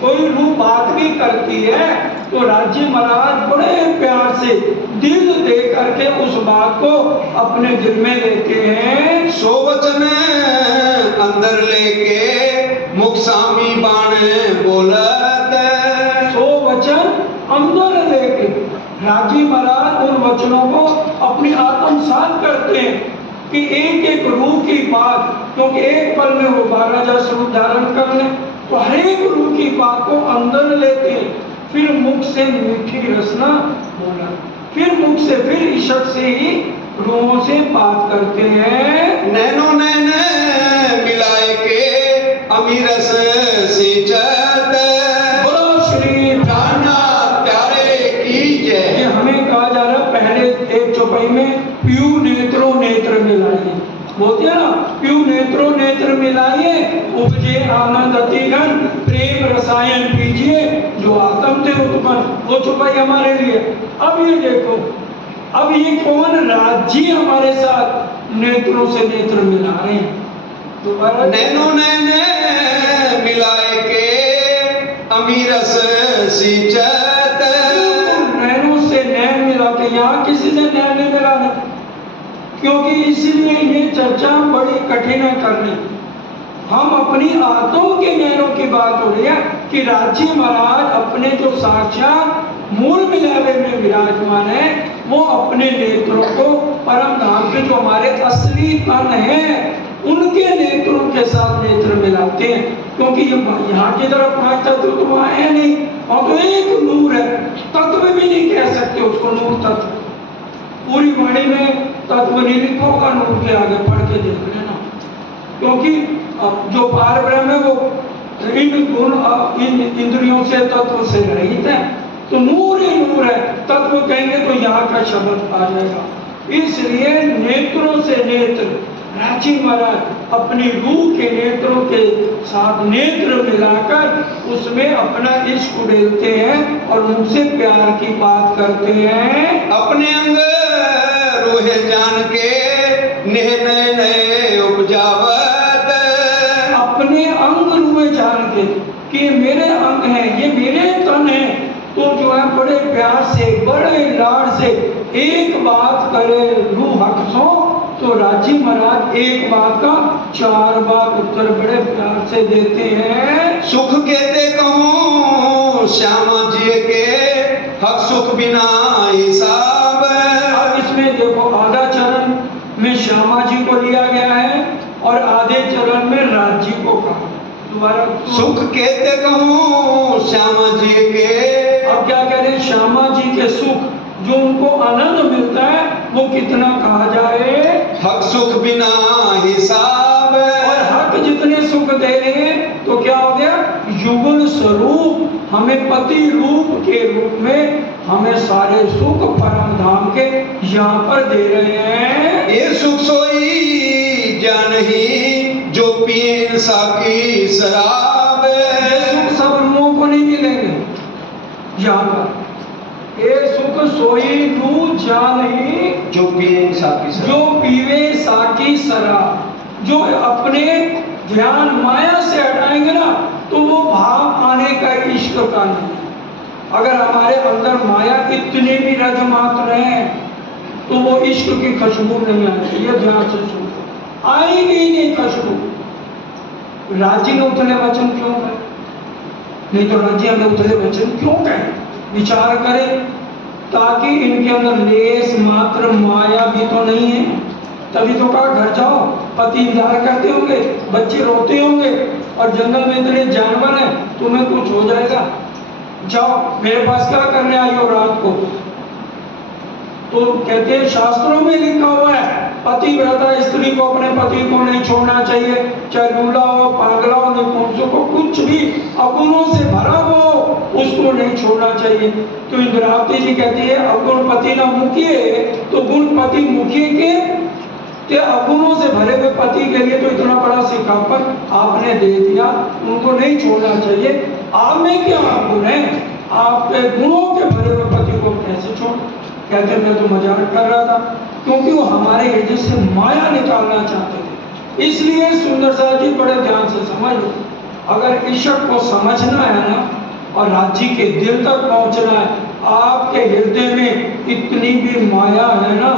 कोई रूह बात भी करती है तो राजी महाराज बड़े प्यार से दिल दे करके उस बात को अपने दिल में लेते हैं। सो वचन अंदर लेके मुख सामी बाण बोलत। सो वचन अंदर लेके राजी महाराज उन वचनों को अपनी आत्मसात करते हैं कि एक एक रूह की बात, क्योंकि एक पल में वो 12,000 स्वरूप धारण कर ले, तो हर एक रूह की बात को अंदर लेते हैं, फिर मुख से मीठी रसना बोला, फिर मुख से, फिर इश्क से ही रूहों से बात करते हैं। नैनो नैन मिलाए के अमीरस सिंचत। बोलो श्री प्राणनाथ प्यारे की ये जय। हमें कहा जा रहा है, पहले एक चौपाई में पीयू नेत्रों नेत्र मिलाइए, बोलते हैं ना, पीयू नेत्रों नेत्र मिलाइए, उपजे आनंद अति घन, प्रेम रसायन पीजिए जो आत्म थे उत्पन्न, वो चौपाई हमारे लिए। अब ये देखो, अब ये कौन राज्य हमारे साथ नेत्रों से नेत्र मिला रहे हैं। दोबारा नैनो नैन मिलाए के अमीरस सिंचत। नैनों से नैन मिला के, यहाँ किसी से नैन नहीं मिलाना, क्योंकि इसीलिए ये चर्चा बड़ी कठिन है करनी। हम अपनी आत्माओं के नैनों की बात हो रही है कि राजी महाराज अपने जो साक्षात मूल मिलावे में विराजमान है, वो अपने नेत्रों को परम धाम के जो हमारे असली तन है उनके नेत्रों के साथ नेत्र मिलाते हैं, क्योंकि ये यहाँ की तरफ 5 तत्व तो वहाँ है नहीं, और तो एक नूर है, तत्व भी नहीं कह सकते उसको नूर तत्व। पूरी वाणी में तत्व नहीं लिखा होगा, नूर के आगे पढ़ के देख लेना, क्योंकि जो पार ब्रह्म है वो इन गुण इन इंद्रियों से तत्व से रहित है, तो नूर ही नूर है। तत्व कहेंगे तो यहाँ का शब्द आ जाएगा। इसलिए नेत्रों से नेत्र राजी महाराज अपनी रूह के नेत्रों के साथ नेत्र मिलाकर उसमें अपना इश्क उड़ेलते हैं और उनसे प्यार की बात करते हैं। अपने अंग रूहे जान के नेह नए नए उपजावत। अपने अंग रूहे जान के कि ये मेरे अंग हैं, ये मेरे तन हैं, तो जो है बड़े प्यार से, बड़े लाड से एक बात करे रूह हक सो, तो राजी महाराज एक बात का 4 बार उत्तर बड़े प्यार से देते हैं। सुख कहते कहूँ श्यामा जी के हक सुख बिना हिसाब। अब इसमें देखो, आधा चरण में श्यामा जी को लिया गया है और आधे चरण में राजी को कहा। दोबारा सुख कहते कहूँ श्यामा जी के। अब क्या कह रहे हैं, श्यामा जी के सुख जो उनको आनंद मिलता है वो कितना कहा जाए। हक सुख बिना हिसाब। और हक जितने सुख दे रहे हैं तो क्या हो गया, युगल स्वरूप हमें पति रूप के रूप में हमें सारे सुख परम धाम के यहाँ पर दे रहे हैं। ये सुख सोई जा नहीं जो पिए इंसा की शराब। ये सुख सब लोगों को नहीं मिलेंगे यहाँ पर। ये सुख सोई नू जा नहीं जो पिए इंसा की शराब। जो पीवे साकी शराब। जो अपने ध्यान माया से हटाएंगे ना तो वो भाव आने का इश्क का नहीं। अगर हमारे अंदर माया इतनी भी रज मात्र है तो वो इश्क की खुशबू नहीं आती। ये ध्यान से सुनो, आएगी नहीं खुशबू। राजी ने उथले वचन क्यों कहे? नहीं तो राजी हमें उथले वचन क्यों कहे? विचार करें ताकि इनके अंदर लेस मात्र माया भी तो नहीं है। तभी तो कहा घर जाओ, पति इंतजार करते होंगे, बच्चे रोते होंगे और जंगल में इतने जानवर हैं, तुम्हें कुछ हो जाएगा, जाओ मेरे पास क्या करने आई हो रात को। तो कहते हैं शास्त्रों में लिखा हुआ है पतिव्रता स्त्री को अपने पति को नहीं छोड़ना चाहिए, चाहे लूला हो, पागला हो, निपुंसक हो, कुछ भी अवगुणों से भरा हो उसको नहीं छोड़ना चाहिए। तो इंद्रावती जी कहती है अवगुण पति ना मुखिए, तो गुण पति मुखिए के अवगुणों से भरे हुए पति के लिए तो इतना बड़ा सिखापन आपने दे दिया, उनको नहीं छोड़ना चाहिए। आप में क्या अवगुण है? आपके गुणों के भरे हुए पति को कैसे छोड़? कहते मैं तो मजाक कर रहा था, क्योंकि वो हमारे हृदय से माया निकालना चाहते थे। इसलिए सुंदर सा जी बड़े ध्यान से समझ लो, अगर ईश्वर को समझना है ना और राज्य के दिल तक पहुंचना है, आपके हृदय में इतनी भी माया है ना,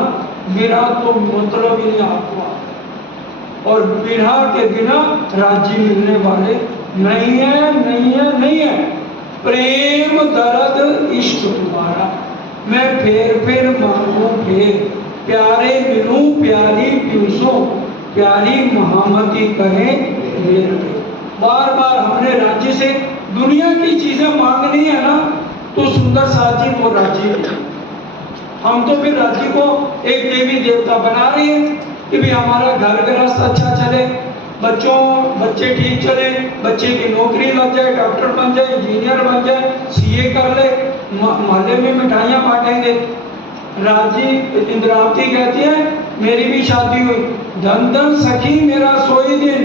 बिना तो मतलब ही नहीं आपको। और बिना के बिना राज्य मिलने वाले नहीं है, नहीं है, नहीं है। प्रेम दर्द इश्क तुम्हारा, मैं फेर मांगू फेर, प्यारे मिलूं प्यारी पीयूषों, प्यारी महामती कहे मेर। बार बार हमने राज्य से दुनिया की चीजें मांगनी है ना, तो सुंदर साथी को राज्य दे। हम तो फिर राज्य को एक देवी देवता बना रहे हैं कि भी हमारा घर गृहस्थ अच्छा चले, बच्चे ठीक चले, बच्चे की नौकरी लग जाए, डॉक्टर बन जाए, इंजीनियर बन जाए, सीए कर ले, मोहल्ले में मिठाइयाँ बांटेंगे। राजी इंद्रावती कहती है मेरी भी शादी हुई, धन धन सखी मेरा सोई दिन,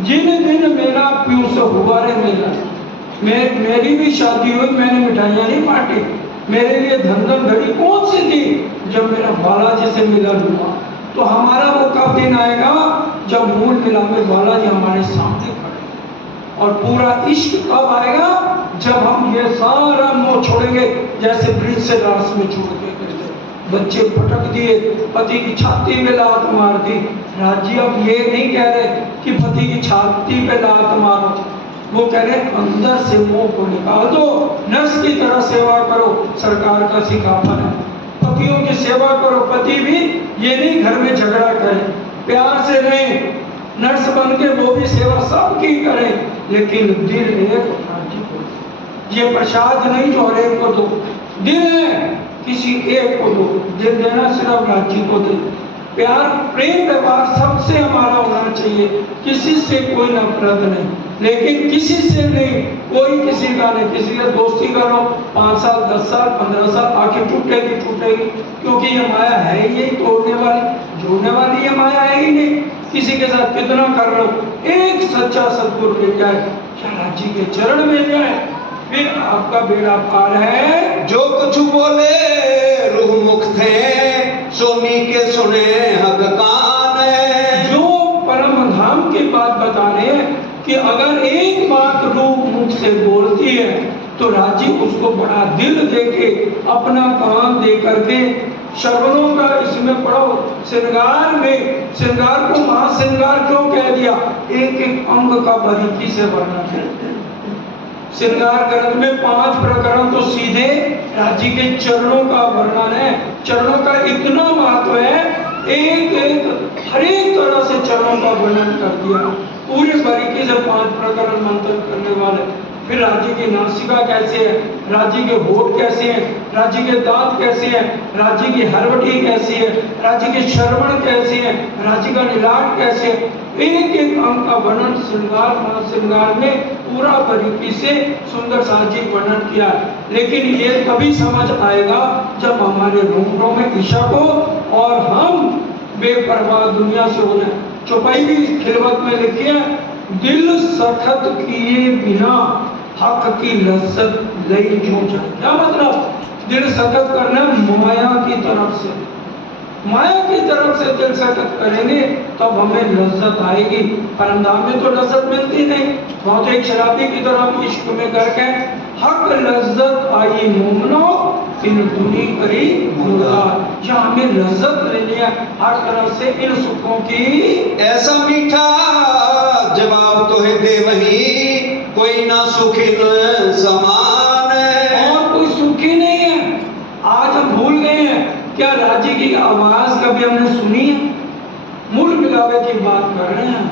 जिन दिन मेरा पीयूष हुआ रे मेरा। मेरी भी शादी हुई, मैंने मिठाइयाँ नहीं बांटी, मेरे लिए धन धन घड़ी कौन सी थी? जब मेरा बालाजी से मिलन हुआ। तो हमारा वो कब दिन आएगा जब मूल मिलाप में बालाजी हमारे सामने खड़े। और पूरा इश्क कब आएगा? जब हम ये सारा मोह छोड़ेंगे, जैसे ब्रिज से रास में छोड़ के बच्चे पटक दिए, पति की छाती पे लात मार दी। राज्य अब ये नहीं कह रहे कि पति की छाती पे लात मारो, वो कह रहे अंदर से मोह को निकाल दो, नर्स की तरह सेवा करो, सरकार का सिखापन है। पतियों की सेवा करो, पति भी ये नहीं घर में झगड़ा करें, प्यार से रहें, नर्स बन के वो भी सेवा सबकी करें, लेकिन दिल एक राज्य को। ये प्रसाद नहीं जो हर एक को दो, दिल है किसी एक को दो, दिल देना सिर्फ राज्य को दे। प्यार प्रेम व्यवहार सबसे हमारा होना चाहिए, किसी से कोई नफरत नहीं, लेकिन किसी से नहीं, कोई किसी का नहीं। किसी से दोस्ती करो 5 साल 10 साल 15 साल, आखिर टूटेगी टूटेगी, क्योंकि ये माया है ही यही तोड़ने वाली, जोड़ने वाली ये माया है ही नहीं। किसी के साथ कितना कर लो, एक सच्चा सद्गुरु मिल जाए, क्या राज्य के चरण मिल जाए, फिर आपका बेड़ा पार है। जो कुछ बोले रूह मुख थे, सोनी के सुने हक कान। जो परम धाम की बात बता रहे हैं कि अगर एक बात रूह मुख से बोलती है तो राजी उसको बड़ा दिल दे के, अपना कान दे करके, श्रवणों का इसमें पढ़ो। श्रृंगार में, श्रृंगार को महाश्रृंगार क्यों कह दिया? एक एक अंग का बारीकी से वर्णन है। श्रृंगार ग्रंथ में 5 प्रकरण तो सीधे राज्य के चरणों का वर्णन है। चरणों का इतना महत्व है, एक एक हर एक तरह से चरणों का वर्णन कर दिया, पूरी बारीकी से 5 प्रकरण मंथन करने वाले। फिर राज्य की नासिका कैसे है, राज्य के होठ कैसे हैं, राज्य के दांत कैसे हैं, राज्य की हरवटी कैसी है, राज्य के श्रवण कैसे हैं, राज्य का नीलाट कैसे है, एक एक अंग का वर्णन श्रृंगार महाश्रृंगार में पूरा बारीकी से सुंदर साजी वर्णन किया। लेकिन ये तभी समझ आएगा जब हमारे रोंगटों में ईशा को और हम बेपरवाह दुनिया से हो जाए। चौपाई भी खिलवत में लिखी है, दिल सखत किए बिना हक की लज्जत नहीं जो जाए। क्या मतलब? दिल सखत करना माया की तरफ से, माया की तरफ से दिल सखत करेंगे तब हमें लज्जत आएगी। परमधाम में तो लज्जत मिलती नहीं। बहुत एक शराबी की तरफ इश्क में करके हक लज्जत आई मोमनो इन दुनी करी मुराद। जहाँ हमें लज्जत लेनी है हर तरफ से इन सुखों की। ऐसा मीठा जवाब तो है दे वही, कोई ना सुखी न समान है। और कोई सुखी नहीं है। आज हम भूल गए हैं क्या राज्य की आवाज कभी हमने सुनी है? मूल मिलावे की बात कर रहे हैं,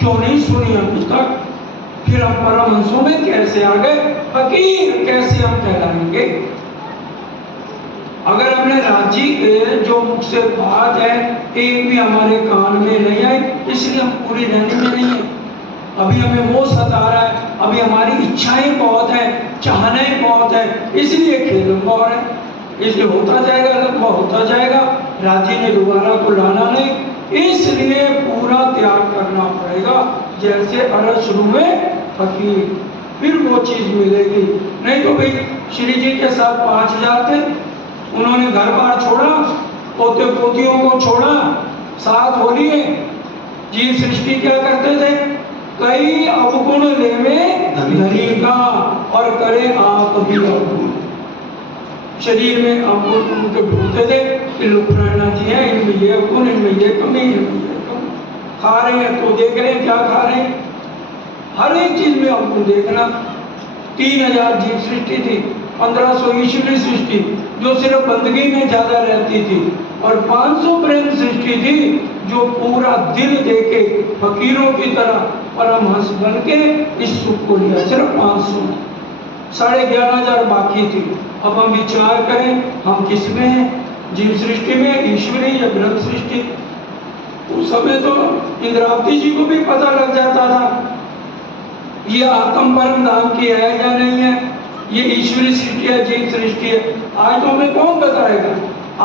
क्यों नहीं सुनी अभी तक? फिर हम परमहंसों में कैसे आ गए? फकीर कैसे हम कहलाएंगे? अगर हमने राज्य के जो मुख से बात है एक भी हमारे कान में नहीं आई, इसलिए हम पूरी रहने में नहीं है। अभी हमें वो सता रहा है, अभी हमारी इच्छाएं बहुत है, चाहनाएं बहुत है, इसलिए खेल और है, इसलिए होता जाएगा, लंबा होता जाएगा। राज्य ने दोबारा तो लाना नहीं, इसलिए पूरा त्याग करना पड़ेगा। जैसे अरज शुरू में फकीर, फिर वो चीज मिलेगी। नहीं तो भाई श्री जी के साथ 5000 थे, उन्होंने घर बार छोड़ा, पोते पोतियों को छोड़ा, साथ हो लिए। जीव सृष्टि क्या करते थे? कई अवगुण लेवे धनी का और करे आप भी अवगुण। शरीर में अवगुण उनके ढूंढते थे कि लुप्राणा जी है, इनमें ये अवगुण, इनमें ये कमी, इनमें ये कमी। खा रहे हैं तो देख रहे हैं क्या खा रहे हैं, हर एक चीज में अवगुण देखना। 3000 जीव सृष्टि थी, 1500 ईश्वरी सृष्टि जो सिर्फ बंदगी में ज्यादा रहती थी, और 500 प्रेम सृष्टि थी जो पूरा दिल देके फकीरों की तरह परमहंस बन के इस सुख को लिया। सिर्फ 500, 11,500 बाकी थी। अब हम विचार करें हम किस में हैं? जीव सृष्टि में, ईश्वरी या ब्रह्म सृष्टि? उस समय तो इंद्रावती जी को भी पता लग जाता था ये आत्म परम धाम की है या नहीं है, ये ईश्वरी सृष्टि है, जीव सृष्टि है। आज तो हमें कौन बताएगा?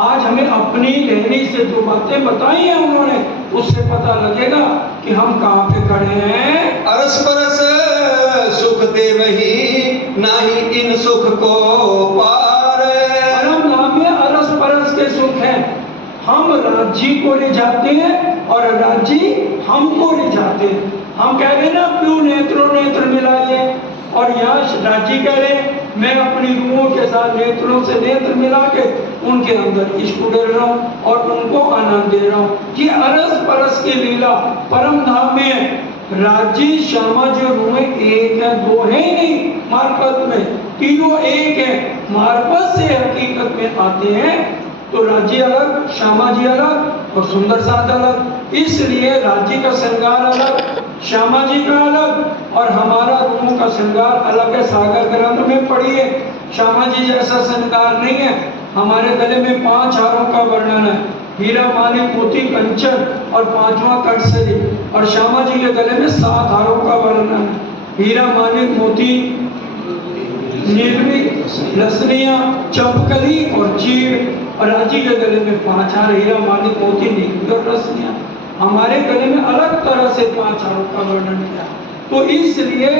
आज हमें अपनी लेनी से जो बातें बताई हैं उन्होंने, उससे पता लगेगा कि हम कहाँ पे खड़े हैं। अरस परस सुख दे वही, नाही इन सुख को पार। परम धाम में अरस परस के सुख है। हम राज्य को ले जाते हैं और राज्य हमको ले जाते हैं। हम कह रहे हैं ना प्यू नेत्रों नेत्र मिलाइए, और यहाँ राज्य कह रहे हैं मैं अपनी रूहों के साथ नेत्रों से नेत्र मिला के उनके अंदर इश्क उड़ेल रहा हूँ और उनको आनंद दे रहा हूँ। ये अरस परस की लीला परम धाम में है। राज्य श्यामा जो रूहें एक है, दो है ही नहीं मार्फत में, तीनों एक है। मार्फत से हकीकत में आते हैं तो राज्य अलग, श्यामा जी अलग और सुंदर साथ अलग। इसलिए राज्य का श्रृंगार अलग, श्यामा जी का अलग, और हमारा रूहों का श्रृंगार अलग है। सागर ग्रंथ में पढ़िए, श्यामा जी जैसा श्रृंगार नहीं है। हमारे गले में 5 हारों का वर्णन है, हीरा मानिक मोती कंचन और 5वां कटसरी, और श्यामा जी के गले में 7 हारों का वर्णन है, हीरा मानिक मोती नीलवी लसनिया चंपकली और चीड़। और राज्य के गले में 5 हार, हीरा मानिक मोती नीलवी और रसनिया। हमारे गले में अलग तरह से 5 हारों का वर्णन किया। तो इसलिए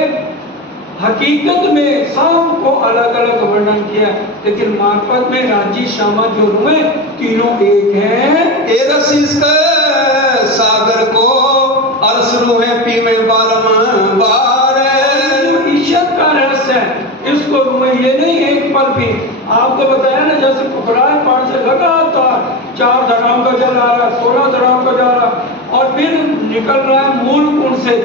हकीकत में सबको अलग अलग वर्णन किया, लेकिन मार्फत में राज्य श्यामा जो रूहे तीनों एक हैं। ए रसीस के सागर को अरस रूहे पीवे बारंबार। ईश्वर का रहस्य है, इसको रूहे ये नहीं एक पल भी। आपको बताया ना जैसे कुकराए पहाड़ से लगातार 4 धराओं का जल आ रहा है, 16 धराओं का जा रहा है, और फिर निकल रहा है मूल कुंड से।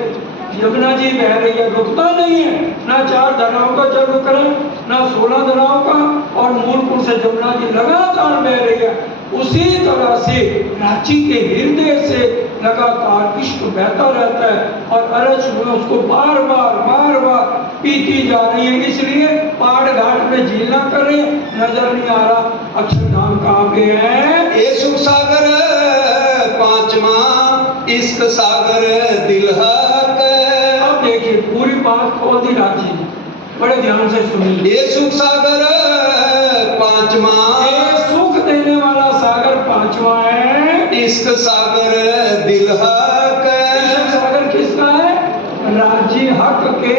यमुना जी बह रही है, रुकता नहीं है, ना 4 धराओं का जल रुक रहा है, ना 16 धराओं का, और मूल कुंड से यमुना जी लगातार बह रही है। उसी तरह से रांची के हृदय से लगातार इश्क बहता रहता है, और अरज में उसको बार बार पीती जा रही है, इसलिए पहाड़ घाट में झीलना कर रही है, नजर नहीं आ रहा अक्षरधाम कहाँ पे है। ये सुख सागर पांचवा इश्क सागर दिलहक। अब देखिए पूरी बात खोल दी राजी ने, बड़े ध्यान से सुनिए। ये सुख सागर पांचवा, ये सुख देने वाला सागर पांचवा है, इश्क सागर दिलहक। इश्क सागर किसका है? राजी हक के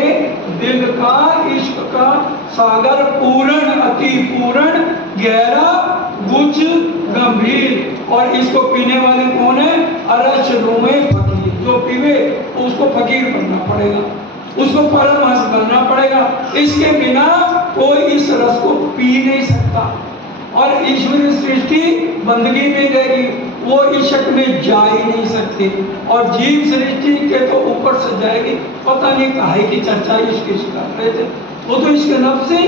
दिल का, इश्क का सागर पूर्ण, अति पूर्ण, गहरा, गुज, गंभीर। और इसको पीने वाले कौन है? अरश रूमे फकीर। जो पीवे उसको फकीर बनना पड़ेगा, उसको परमहंस बनना पड़ेगा। इसके बिना कोई इस रस को पी नहीं सकता और ईश्वरीय सृष्टि बंदगी में रहेगी, वो इश्क में जा ही नहीं सकती। और जीव सृष्टि के तो ऊपर से जाएगी, पता नहीं काहे की चर्चा इश्क कर रहे थे, वो तो इश्क नफ्सी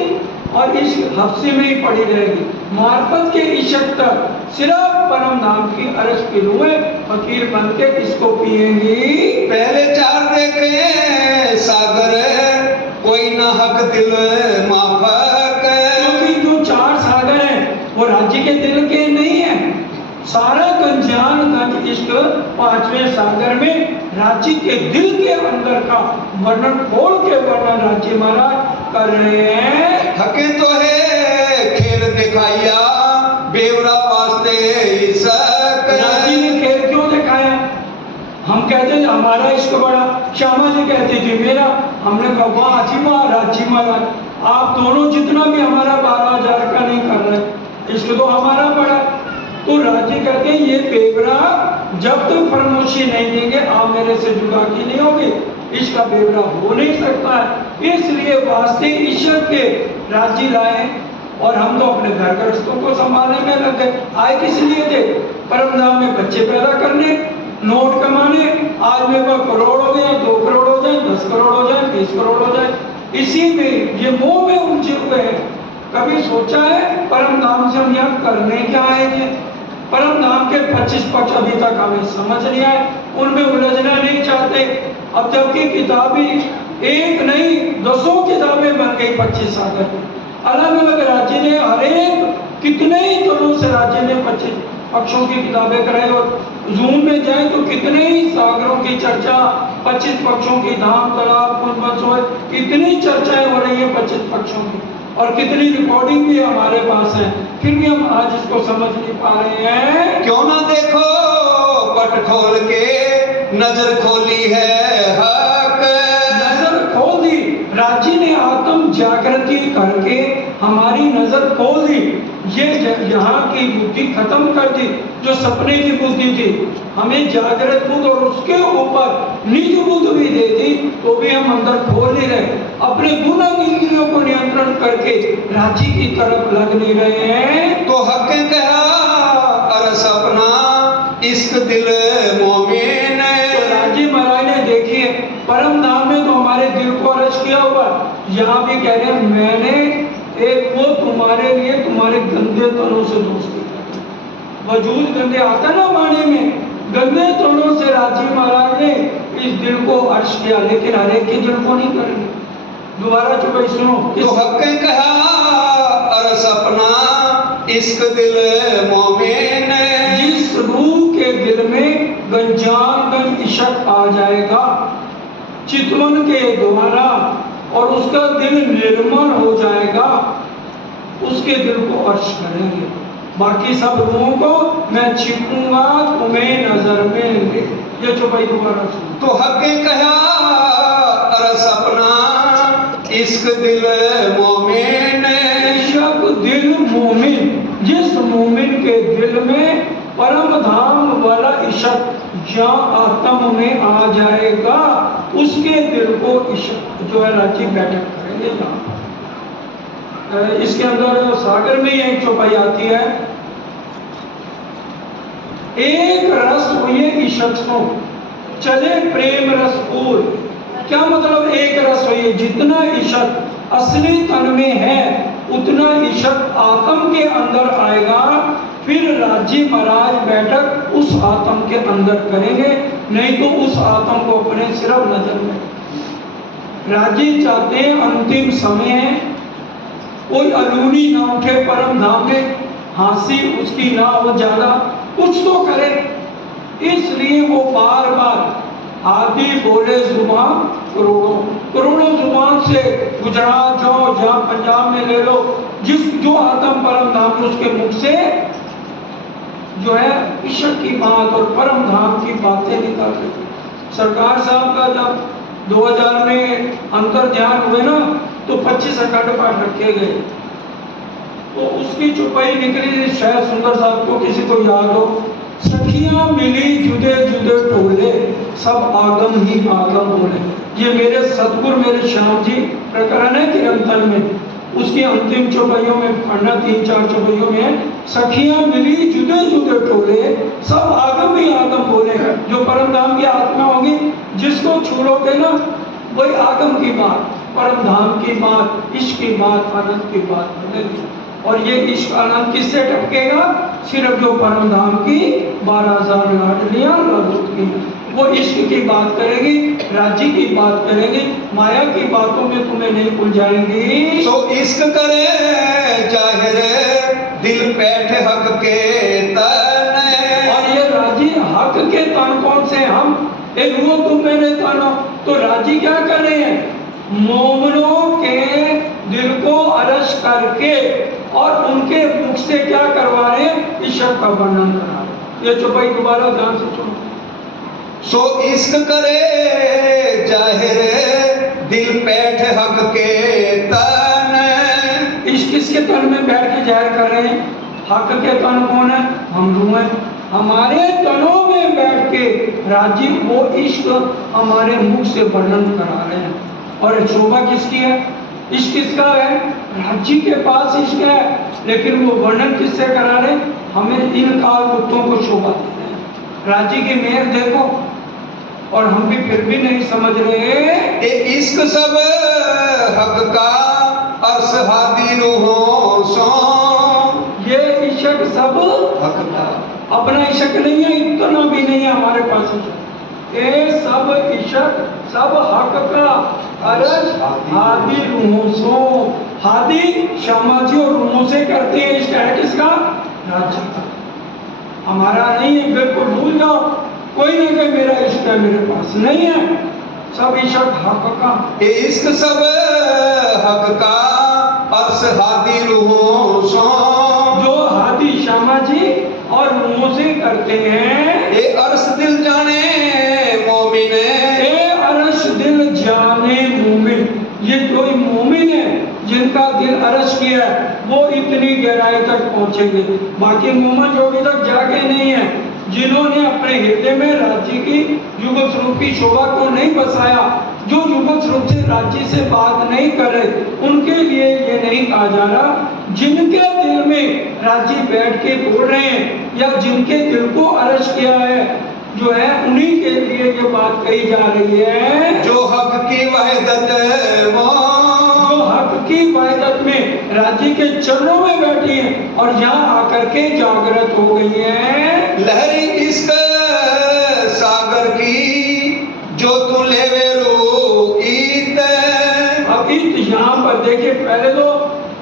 और इश्क हफ्सी में ही पड़ी रहेगी। मार्फत के इश्क तक सिर्फ परम नाम की अरश की रूहें फकीर बन के इसको पिएंगी। पहले चार देखे सागर कोई ना हक दिल माफक। क्योंकि जो चार सागर हैं वो राज्य के दिल के नहीं है, सारा गंजान गंज इश्क पांचवें सागर में राज्य के दिल के अंदर का वर्णन खोल के वर्णन राज्य महाराज कर रहे हैं। हके तो है खेल दिखाइया बेवरा वास्ते इसक। राज्य ने खेल क्यों दिखाया? हम कहते थे हमारा इश्क बड़ा, श्यामा जी कहते थे मेरा, हमने कहा वाह जी महाराज जी महाराज, आप दोनों जितना भी हमारा 12,000 का नहीं कर रहे, इश्क तो हमारा बड़ा। तो राज्य कहते हैं ये बेवरा जब तक फरमोशी नहीं देंगे आप मेरे से जुदा की नहीं होगी, इसका बेवरा हो नहीं सकता है। इसलिए वास्ते ईश्वर के राज्य लाए और हम तो अपने घर गृहस्थों को संभालने में लग गए। आए किस लिए थे? परम धाम में बच्चे पैदा करने, नोट कमाने। आज मेरे पास करोड़ हो गए, 2 करोड़ हो जाए, 10 करोड़ हो जाए, 20 करोड़ हो जाए, इसी में ये मोह में उलझे हुए हैं। कभी सोचा है परम धाम से हम यहाँ करने क्या आए थे? परम धाम के 25 पक्ष अभी तक हमें समझ नहीं आए, उनमें उलझना नहीं चाहते। अब जबकि किताबें एक नहीं 10 किताबें बन गई 25 सागर में, अलग अलग राज्य ने हर एक कितने ही तरह से राज्य ने 25 पक्षों की किताबें कराई। और जून में जाए तो कितने ही सागरों की चर्चा, 25 पक्षों की, धाम तालाब कुंभ, कितनी चर्चाएं हो रही है 25 पक्षों की, और कितनी रिकॉर्डिंग भी हमारे पास है, फिर भी हम आज इसको समझ नहीं पा रहे हैं। क्यों ना देखो पट खोल के नजर खोली है हक। नजर खोल दी, राज्य ने आत्म जागृति करके हमारी नजर खोल दी। ये यहाँ की बुद्धि खत्म कर दी जो सपने की बुद्धि थी, हमें जागृत बुद्ध और उसके ऊपर निज बुद्ध भी दे दी, तो भी हम अंदर खोल नहीं रहे, अपने गुण इंद्रियों को नियंत्रण करके राज्य की तरफ लग नहीं रहे हैं। तो हक कहा अरस अपना इश्क दिल मोमिन। तो राज्य महाराज ने देखिए परम धाम में तो हमारे दिल को अरज किया हुआ, यहाँ भी कह रहे हैं मैंने एक वो तुम्हारे लिए तुम्हारे गंदे तनों से दोस्ती कर, वजूद गंदे आता ना वाणी में, गंदे तनों से राज्य महाराज ने इस दिल को अर्श किया, लेकिन हर एक के दिल को नहीं करेंगे। दोबारा चुप सुनो। तो हक कहा अरस अपना इश्क दिल मोमिन। जिस रूह के दिल में गंजान गंज इश्क आ जाएगा चितवन के द्वारा और उसका दिल निर्मल हो जाएगा, उसके दिल को अर्श करेंगे। बाकी सब रूहों को मैं छिपूंगा तुम्हें नजर में। ये चुपाई दोबारा सुनो। तो हक कहा अरस अपना इश्क दिल मोमिन। इश्क दिल मोमिन, जिस मोमिन के दिल में परम धाम वाला इश्क जहाँ आत्म में आ जाएगा, उसके दिल को इश्क जो है राज्य बैठक करेंगे। इसके अंदर सागर में एक चौपाई आती है, एक रस हुए इश्क सो चले प्रेम रस पूर। क्या मतलब एक रस हुई? जितना इश्क असली तन में है उतना इश्क आत्म के अंदर आएगा, फिर राज्य महाराज बैठक उस आत्म के अंदर करेंगे, नहीं तो उस आत्म को अपने सिर्फ नजर में। राजी चाहते हैं अंतिम समय है, कोई अलूनी ना उठे परम धाम में, हंसी उसकी ना हो ज्यादा, कुछ तो करे। इसलिए वो बार बार आदि बोले जुबान करोड़ों करोड़ों जुबान से गुजरात जाओ, जहाँ पंजाब में ले लो, जिस जो आत्म परम धाम में उसके मुख से जो है ईश्वर की बात और परम धाम की बातें निकलती थी। सरकार साहब का जब 2000 में अंतर ध्यान हुए ना, तो 25 अखंड पाठ रखे गए, तो उसकी चुपाई निकली। शायद सुंदर साहब को किसी को याद हो, सखियां मिली जुदे जुदे टोले, सब आगम ही आगम बोले। ये मेरे सतगुरु मेरे श्याम जी प्रकरण है किरंतन में, उसकी अंतिम चौपाइयों में पढ़ना, 3-4 चौपाइयों में है, सखियां मिली जुदे जुदे टोले, सब आगम ही आगम बोले। जो परम धाम की आत्मा होगी, जिसको छोड़ोगे ना, वही आगम की बात, परम धाम की बात, इश्क की बात, आनंद की बात बनेगी। और ये इश्क आनंद किससे टपकेगा? सिर्फ जो परम धाम की 12,000 लाडलियां लौटती हैं, वो इश्क की बात करेगी, राज्य की बात करेगी, माया की बातों में तुम्हें नहीं उलझाएंगी। सो इश्क करे जाहिर दिल बैठे हक के तन। और ये राजी हक के तन कौन से? हम एक वो तुम मेरे तन हो। तो राजी क्या कर रहे हैं? मोमनों के दिल को अरश करके और उनके मुख से क्या करवा रहे हैं? ईश्वर का वर्णन करा रहे हैं। ये चौपाई दोबारा ध्यान से सुनो। सो इश्क करे जाहिर दिल बैठ हक के तन। इश्क किसके तन में बैठ के जाहिर कर रहे हैं? हक के तन कौन है? हम लोग हैं। हमारे तनों में बैठ के राजी वो इश्क हमारे मुख से वर्णन करा रहे हैं। और शोभा किसकी है? इश्क किसका है? राज्य के पास इश्क है, लेकिन वो वर्णन किससे करा रहे? हमें इन काल कुत्तों को शोभा देते हैं। राज्य की मेहर देखो, और हम भी फिर भी नहीं समझ रहे। इश्क सब हक का अर्स हादी रूहों सो। ये इश्क सब हक का, अपना इश्क नहीं है, इतना भी नहीं है हमारे पास। ये सब इश्क सब हक का अर्स हादी रूहों सो। हादी श्यामा जी और रूहों से करते हैं। इश्क है किसका? राज्य का, हमारा नहीं है। बिल्कुल भूल जाओ, कोई नहीं कहे मेरा इश्क है मेरे पास, नहीं है। सब इश्क हक का। इश्क सब हक का अर्स हादी रूहों सो। जो हादी श्यामा जी और रूहों से करते हैं। ये अर्श दिल जाने मोमिन, ए अरश दिल जाने मोमिन। ये जो मोमिन है जिनका दिल अरश किया है, वो इतनी गहराई तक पहुंचेंगे। बाकी मोमिन जो अभी तक जाके नहीं है, जिन्होंने अपने हृदय में राज्य की युगल स्वरूप की शोभा को नहीं बसाया, जो युगल स्वरूप से राज्य से बात नहीं करे, उनके लिए ये नहीं कहा जा रहा। जिनके दिल में राज्य बैठ के बोल रहे हैं, या जिनके दिल को अरश किया है जो है, उन्हीं के लिए ये बात कही जा रही है। जो हक की वहदत जो हक की वहदत में राज्य के चरणों में बैठी हैं और यहाँ आकर के जागृत हो गई है। लहरी इश्क सागर की जो तू लेवे रू ईत। अब ईत यहाँ पर देखिए, पहले तो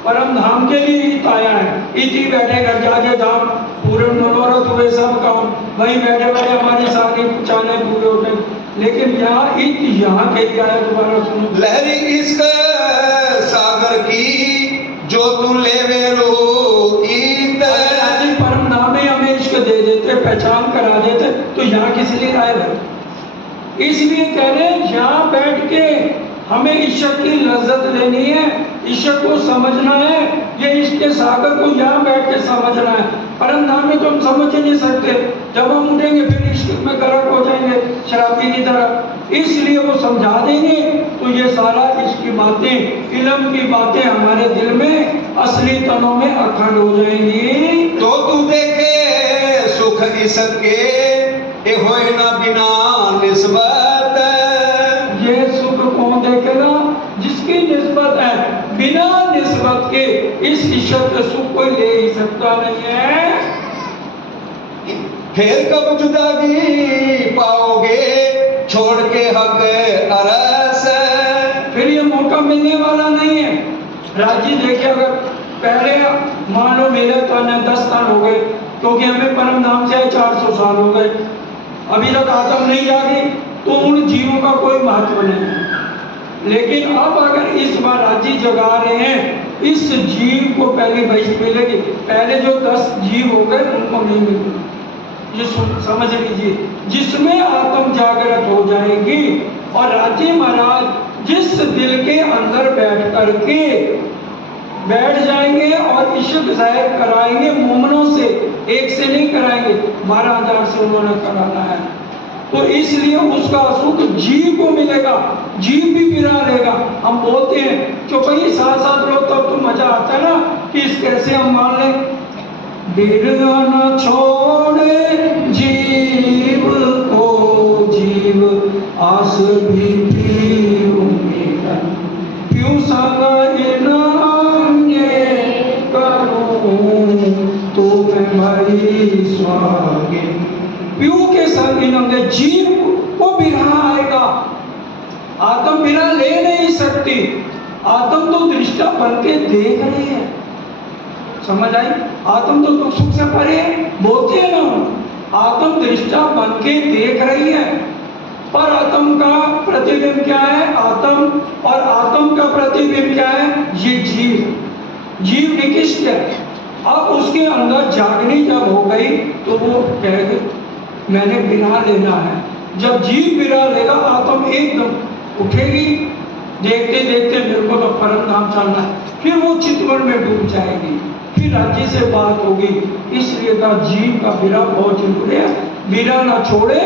परम धाम के लिए ईत आया है। ईत ही बैठे घर जाके धाम पूरे मनोरथ हुए सब काम, वहीं बैठे बैठे हमारी सारी चाले पूरे होते। लेकिन यहाँ ईत यहाँ के लिए आया। दोबारा सुनो। लहरी इश्क सागर की जो तू लेवे रू ईत। परम धाम में हमें इश्क दे देते, पहचान करा देते, तो यहाँ किस लिए आए भाई? इसलिए कह रहे हैं यहाँ बैठ के हमें ईश्वर की लज्जत लेनी है, ईश्वर को समझना है। ये इश्क के सागर को यहाँ बैठ के समझना है। परम धाम में तो हम समझ ही नहीं सकते। जब हम उठेंगे फिर इश्क में गर्क हो जाएंगे शराबी की तरह। इसलिए वो समझा देंगे, तो ये सारा इश्क की बातें, इल्म की बातें हमारे दिल में असली तनों में अखंड हो जाएंगी। तो तू देखे सुख इसके ए होए ना बिना निस्बत। ये सुख कौन देखेगा? जिसकी निस्बत है, बिना निस्बत के इस ईश्वर के सुख कोई ले ही सकता नहीं है। फिर कब जुदागी पाओगे छोड़ के हक अरस। मिलने वाला नहीं है। राज्य देखिए, अगर पहले मान लो मिले तो हमें 10 साल हो गए, क्योंकि हमें परम धाम से 400 साल हो गए, अभी तक आत्म नहीं जागी, तो उन जीवों का कोई महत्व नहीं है। लेकिन अब अगर इस बार राज्य जगा रहे हैं, इस जीव को पहली भैंस मिलेगी। पहले जो 10 जीव हो गए उनको नहीं मिलेगी। ये समझ लीजिए, जिसमें आत्म जागृत हो जाएगी। और राज्य महाराज जिस दिल के अंदर बैठ करके बैठ जाएंगे और इश्क जाहिर कराएंगे मोमनों से, एक से नहीं कराएंगे, 12,000 से उन्होंने कराना है। तो इसलिए उसका सुख जीव को मिलेगा, जीव भी बिना लेगा। हम बोलते हैं चौपाई साथ साथ लो तब तो मजा आता है ना, कि इस कैसे हम मान लें, बिरहा न छोड़े जीव को जीव आस भी क्यों संग करूं तो मैं भाई स्वागे। प्यू के संग इनंगे जीव को बिरहा आएगा। आत्म बिना ले नहीं सकती, आत्म तो दृष्टा बन के देख रही है। समझ आई? आत्म तो दुख सुख से परे बोलते हैं ना, आत्म दृष्टा बन के देख रही है। पर आत्म का प्रतिबिंब क्या है? आत्म, और आत्म का प्रतिबिंब क्या है? ये जीव, जीव निकिष्ट है। अब उसके अंदर जागनी जब हो गई तो वो कहेगा मैंने बिना लेना है। जब जीव बिना लेगा आत्म एकदम उठेगी, देखते देखते मेरे को तो परम धाम चलना है, फिर वो चितवन में डूब जाएगी, फिर राज्य से बात होगी। इसलिए का जीव का बिरा बहुत जरूरी है। बिरा ना छोड़े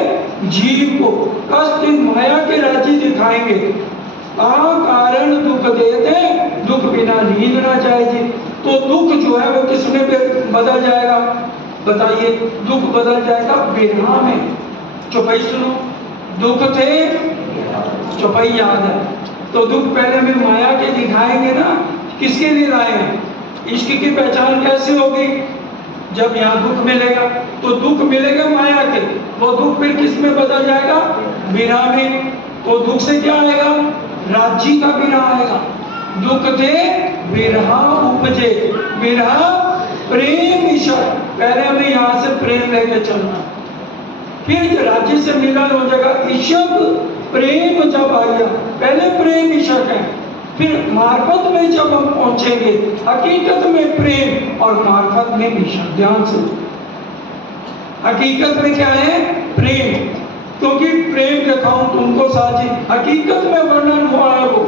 जीव को। कष्ट माया के राज्य दिखाएंगे, कारण दुख देते, दुख बिना नींद ना जाएगी। तो दुख जो है वो किसमें बदल जाएगा बताइए? दुख बदल जाएगा बिरहा में। चौपाई सुनो, दुख थे, चौपाई याद है तो दुख पहले में माया के दिखाएंगे ना, किसके लिए लाए हैं? इश्क की पहचान कैसे होगी? जब यहाँ दुख मिलेगा तो दुख मिलेगा माया के, वो दुख फिर किस में बदल जाएगा? बिरहा में। तो दुख से क्या आएगा? राज्य का बिरहा आएगा। दुख थे बिरहा उपजे, बिरहा प्रेम ईश्वर। पहले हमें यहाँ से प्रेम लेके चलना, फिर राज्य से मिलन हो जाएगा। ईशक प्रेम जब आया, पहले प्रेम ईशक है, फिर मार्फत में जब हम पहुंचेंगे हकीकत में प्रेम और मार्फत में ईशक। ध्यान से, हकीकत में क्या है? प्रेम, क्योंकि प्रेम दिखाऊं तुमको साजी, हकीकत में वर्णन हुआ है वो,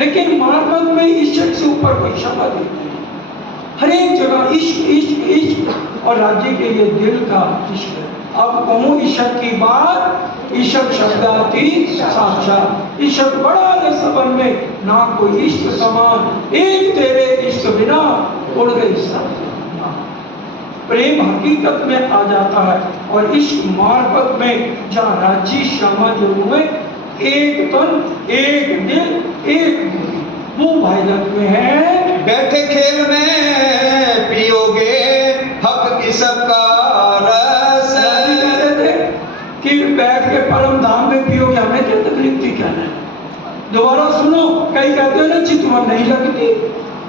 लेकिन मार्फत में ईशक से ऊपर कोई शब्द नहीं। हर एक जगह इश्क इश्क इश्क, और राज्य के लिए दिल का इश्क है। अब कहूँ ईशक की बात, ईशक शब्दाती साक्षात। ईशक बड़ा है सबन में, ना कोई इश्क समान, एक तेरे इश्क बिना उड़ गई सब। प्रेम हकीकत में आ जाता है, और इश्क मार्फत में जहाँ राज्य श्यामा जो हुए, एक तन एक दिल एक वो भाईलत में है। बैठे खेल में पियोगे हक की सबका रस। कहते थे कि बैठ के परम धाम में पियोगे, हमें क्या तकलीफ थी? कहना है दोबारा सुनो, कई कहते हैं ना चितवन नहीं लगती।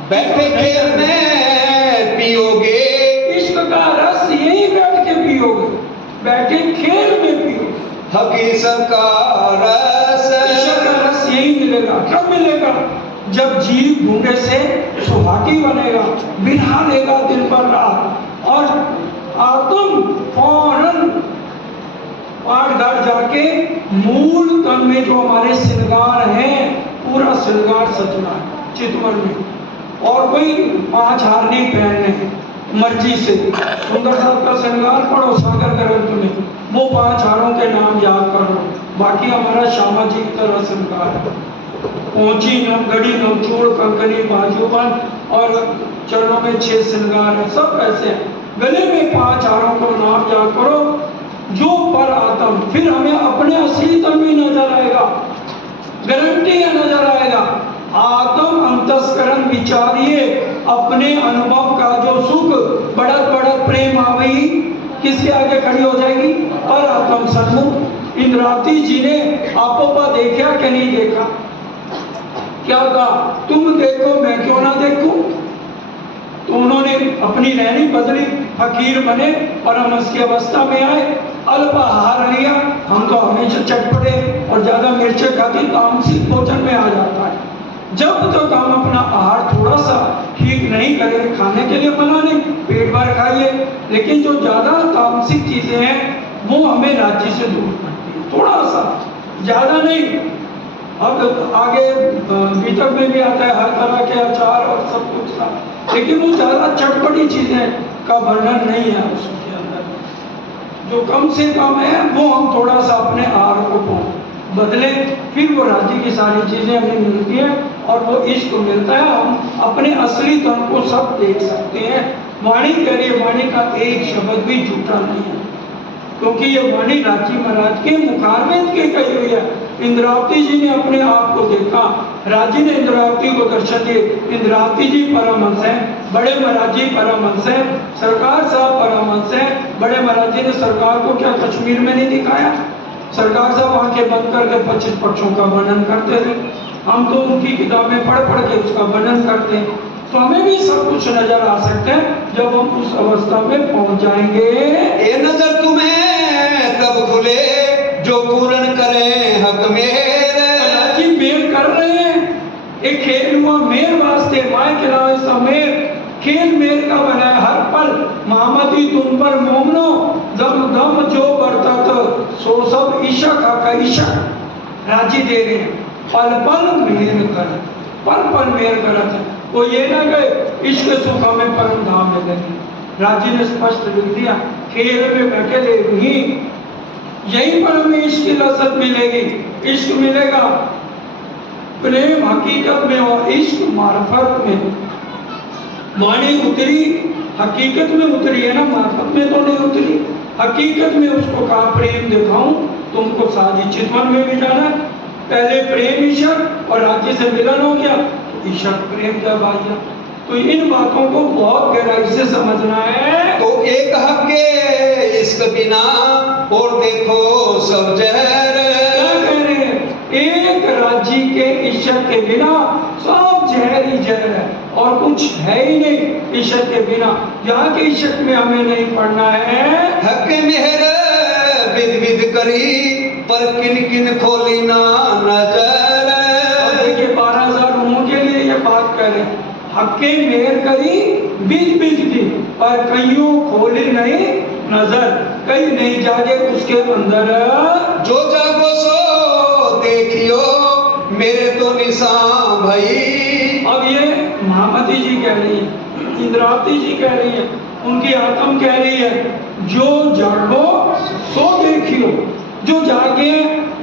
बैठे खेल में पियोगे, इश्क का रस यही बैठ के पियोगे, बैठे खेल में पियोगे। हक की सबका रस, इश्क का रस यही मिलेगा। कब मिलेगा? जब जीव भूखे से सुहागी बनेगा, बिरहा लेगा दिन पर रात, और आत्म फौरन पाठ घर जाके मूल तन में जो हमारे श्रृंगार हैं, पूरा श्रृंगार सजना है चितवन में। और कोई 5 हार नहीं पहनने मर्जी से। सुंदर साहब का श्रृंगार पढ़ो सागर ग्रंथ में, वो 5 हारों के नाम याद करो, बाकी हमारा श्यामा जी की तरह श्रृंगार है। पहुंची नवगढ़ी नवचूड़ कंकनी बाजूबंद, और चरणों में 6 श्रृंगार है, सब ऐसे हैं। गले में 5 हारों को नाम याद करो, जो पर आत्म, फिर हमें अपने असली तन भी नजर आएगा, गारंटी है नजर आएगा। आत्म अंतस्करण विचारिए, अपने अनुभव का जो सुख बढ़त बढ़त प्रेम आवी किसके आगे खड़ी हो जाएगी? पर आत्म सन्मुख। इंद्रावती जी ने आपो पर देखा कि नहीं देखा? क्या कहा, तुम देखो मैं क्यों ना देखूं। तो उन्होंने अपनी रहनी बदली, फकीर बने, परमहंस की अवस्था में आए, अल्पाहार लिया। हम तो हमेशा चटपटे और ज्यादा मिर्चें खाते, तामसिक भोजन में आ जाता है। जब तक हम अपना आहार थोड़ा सा ठीक नहीं करें, खाने के लिए मना नहीं, पेट भर खाइए, लेकिन जो ज्यादा तामसिक चीजें हैं वो हमें राज्य से दूर करती है, थोड़ा सा, ज्यादा नहीं। अब आगे बीतक में भी आता है हर तरह के अचार और सब कुछ का, लेकिन वो ज्यादा चटपटी चीजें का वर्णन नहीं है उसके अंदर। जो कम से कम है वो हम थोड़ा सा अपने आहार को बदले, फिर वो राज्य की सारी चीजें हमें मिलती हैं और वो इश्क मिलता है। हम अपने असली तन को सब देख सकते हैं। वाणी कह रही है, वाणी का एक शब्द भी झूठा नहीं है, क्योंकि ये वाणी राजी महाराज के मुखारविंद की कही हुई है। इंद्रावती जी ने अपने आप को देखा, राजी ने इंद्रावती को दर्शन दिए। इंद्रावती जी परमहंस हैं, बड़े महाराज जी परमहंस हैं, सरकार साहब परमहंस हैं। बड़े महाराज जी ने सरकार को क्या कश्मीर में नहीं दिखाया? सरकार साहब आंखें बंद करके 25 पक्षों का वर्णन करते थे। हम तो उनकी किताबें पढ़ पढ़ के उसका वर्णन करते हैं। तो हमें भी सब कुछ नजर आ सकते हैं जब हम उस अवस्था में पहुंच जाएंगे। ये नजर तुम्हें तब खुले जो पूर्ण करें हक मेरे। जी मेर कर रहे हैं, एक खेल हुआ मेर वास्ते, माए के नाम ऐसा मेर, खेल मेर का बना है हर पल। मामती तुम पर मोमनो दम दम जो बरतत सो सब ईशा का ईशा। राजी दे रहे हैं, पल पल मेर कर, पल पल मेर करत है। वो ये ना गए इश्क सुख हमें परम धाम में देंगे। राजी ने स्पष्ट लिख दिया, खेल में बैठे थे वही, यहीं पर हमें इश्क की लज्जत मिलेगी। इश्क मिलेगा प्रेम हकीकत में और इश्क मार्फत में। वाणी उतरी हकीकत में उतरी है ना, मार्फत में तो नहीं उतरी। हकीकत में उसको कहा प्रेम दिखाऊं तुमको, साधी चितवन में भी जाना। पहले प्रेम ईश्वर और राज्य से मिलन हो गया, तो ईश्वर प्रेम जब आ गया। तो इन बातों को बहुत गहराई से समझना है। तो एक हक के इश्क बिना और देखो सब जहर। क्या कह रहे हैं? एक राज्य के ईश्वर के बिना सब जहर ही जहर है और कुछ है ही नहीं ईश्वर के बिना। यहाँ के ईश्वर में हमें नहीं पढ़ना है। हक मेहर विद विद करी पर किन किन खोली ना नजर। अब देखिए 12,000 रूहों के लिए ये बात कर रहे हैं। हक्के मेहर करी बीज बीज की, पर कईयों खोली नहीं नजर, कई नहीं जागे उसके अंदर। जो जागो सो देखियो मेरे तो निशान भाई। अब ये महामती जी कह रही है, इंद्रावती जी कह रही है, उनकी आत्म कह रही है, जो जागो सो देखियो। जो जागे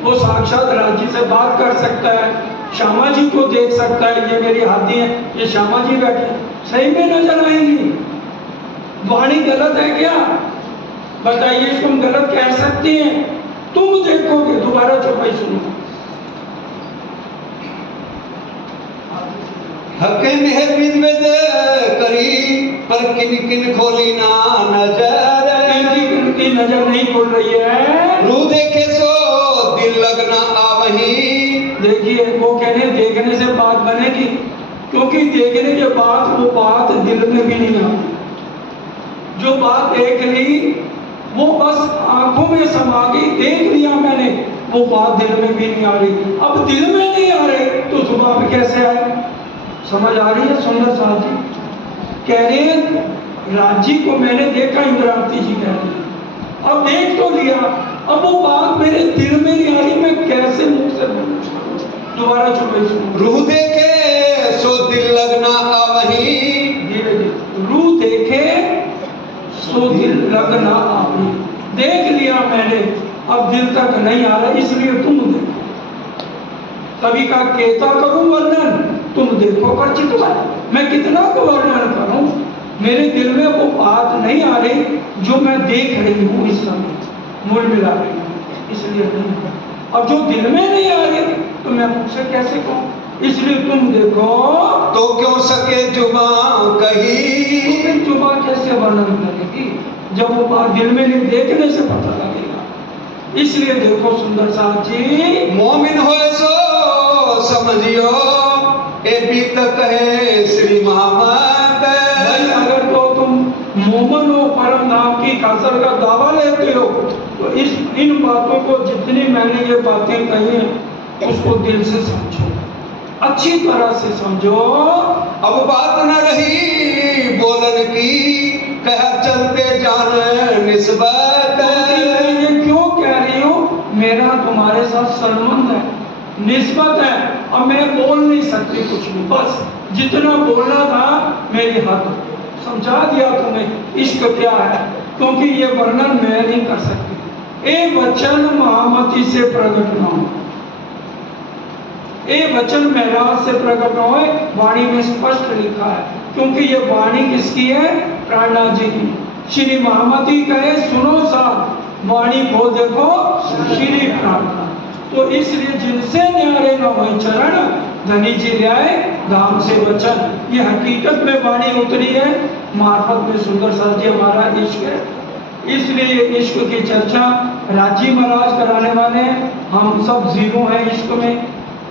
वो साक्षात राज्य से बात कर सकता है, श्यामा जी को देख सकता है। ये मेरी हाथी है, ये श्यामा जी बैठे, सही में नजर आएंगी। वाणी गलत है क्या? बताइए, तुम गलत कह सकती हैं? तुम देखोगे, दोबारा चौपाई सुनो। हक मेहर विद विद करी पर किन किन खोली ना नजर। इनकी नजर नहीं खोल रही है। रू देखे सो दिल लगना आवही। देखिए वो कहने देखने से बात बनेगी, क्योंकि देखने के बाद वो बात दिल में भी नहीं आती। जो बात देख ली वो बस आंखों में समा गई, देख लिया मैंने, वो बात दिल में भी नहीं आ रही। अब दिल में नहीं आ रही तो जुबान में कैसे आए? समझ आ रही है? सुंदर साहब जी कह रहे हैं, राजी को मैंने देखा, इंद्रावती जी कह रही है, अब देख तो लिया, अब वो बात मेरे दिल में नहीं आ रही, मैं कैसे मुंह से बोलूं? दोबारा चुप सुनो। रूह देखे सो दिल लगना आवही। रूह देखे सो दिल लगना आवही। देख लिया मैंने, अब दिल तक नहीं आ रहा, इसलिए तुम देखो। कभी का कहता करूं वर्णन, तुम देखो पर चितवा। मैं कितना को वर्णन करूं, मेरे दिल में वो बात नहीं आ रही जो मैं देख रही हूँ इस समय, मूल मिला रही हूँ, इसलिए नहीं। और जो दिल में नहीं आ रही तो मैं मुझसे कैसे कहूँ? इसलिए तुम देखो। तो क्यों सके जुबान कही। तो फिर जुबान कैसे वर्णन करेगी जब वो बात दिल में नहीं, देखने से पता लगेगा। इसलिए देखो सुंदर साहब जी, मोमिन हो सो समझियो ए बीत कहे श्री मोहम्मद। भाई अगर तो तुम मोमन हो, परम धाम की कसर का दावा लेते हो, तो इन बातों को, जितनी मैंने ये बातें कही हैं, उसको दिल से समझो, अच्छी तरह से समझो। अब बात न रही बोलन की, कह चलते जान निस्बत। मैं ये क्यों कह रही हूँ, मेरा तुम्हारे साथ संबंध है, निस्बत है, अब मैं बोल नहीं सकती कुछ भी, बस जितना बोलना था मेरी हद, समझा दिया तुम्हें इश्क क्या है, क्योंकि ये वर्णन मैं नहीं कर सकती। ए वचन महामती से प्रकट न हो, ए वचन मेराज से प्रकट न हो, वाणी में स्पष्ट लिखा है, क्योंकि ये वाणी किसकी है, प्राणनाथ जी की। श्री महामती कहे सुनो साथ, वाणी को देखो श्री प्राणनाथ। तो इसलिए जिनसे न्यारे न हो चरण, धनी जी ल्याए धाम से वचन। ये हकीकत में वाणी उतरी है, मार्फत में सुंदर सर जी हमारा इश्क है। इसलिए इश्क की चर्चा राजी महाराज कराने वाले हैं, हम सब जीरो हैं इश्क में,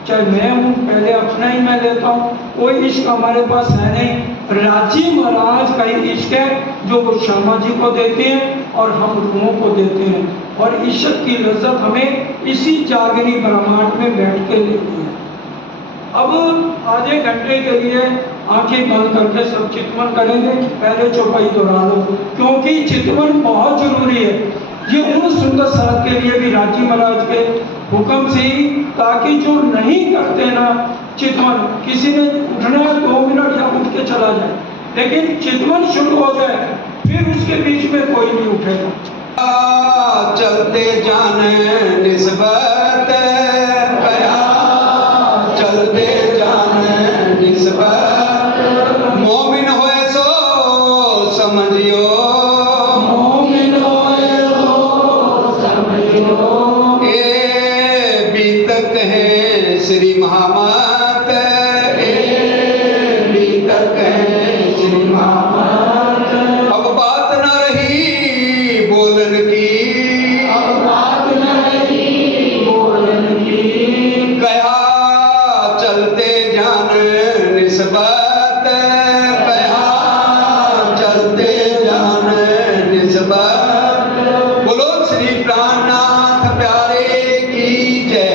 चाहे मैं हूँ, पहले अपना ही मैं लेता हूँ, कोई इश्क हमारे पास है नहीं। राजी महाराज का ही इश्क है जो वो शर्मा जी को देते हैं और हम रूहों को देते हैं, और इश्क की लज्जत हमें इसी जागनी ब्रह्मांड में बैठ के लेती है। अब आधे घंटे के लिए आंखें बंद करके सब चितवन करेंगे, पहले चौपाई दोहरा लो, क्योंकि चितवन बहुत जरूरी है। ये उन सुंदर साथ के लिए भी राजी महाराज के हुक्म से ही, ताकि जो नहीं करते ना चितवन, किसी ने उठना है 2 मिनट या उठ के चला जाए, लेकिन चितवन शुरू हो जाए फिर उसके बीच में कोई नहीं उठेगा। चलते जाने निस्बत।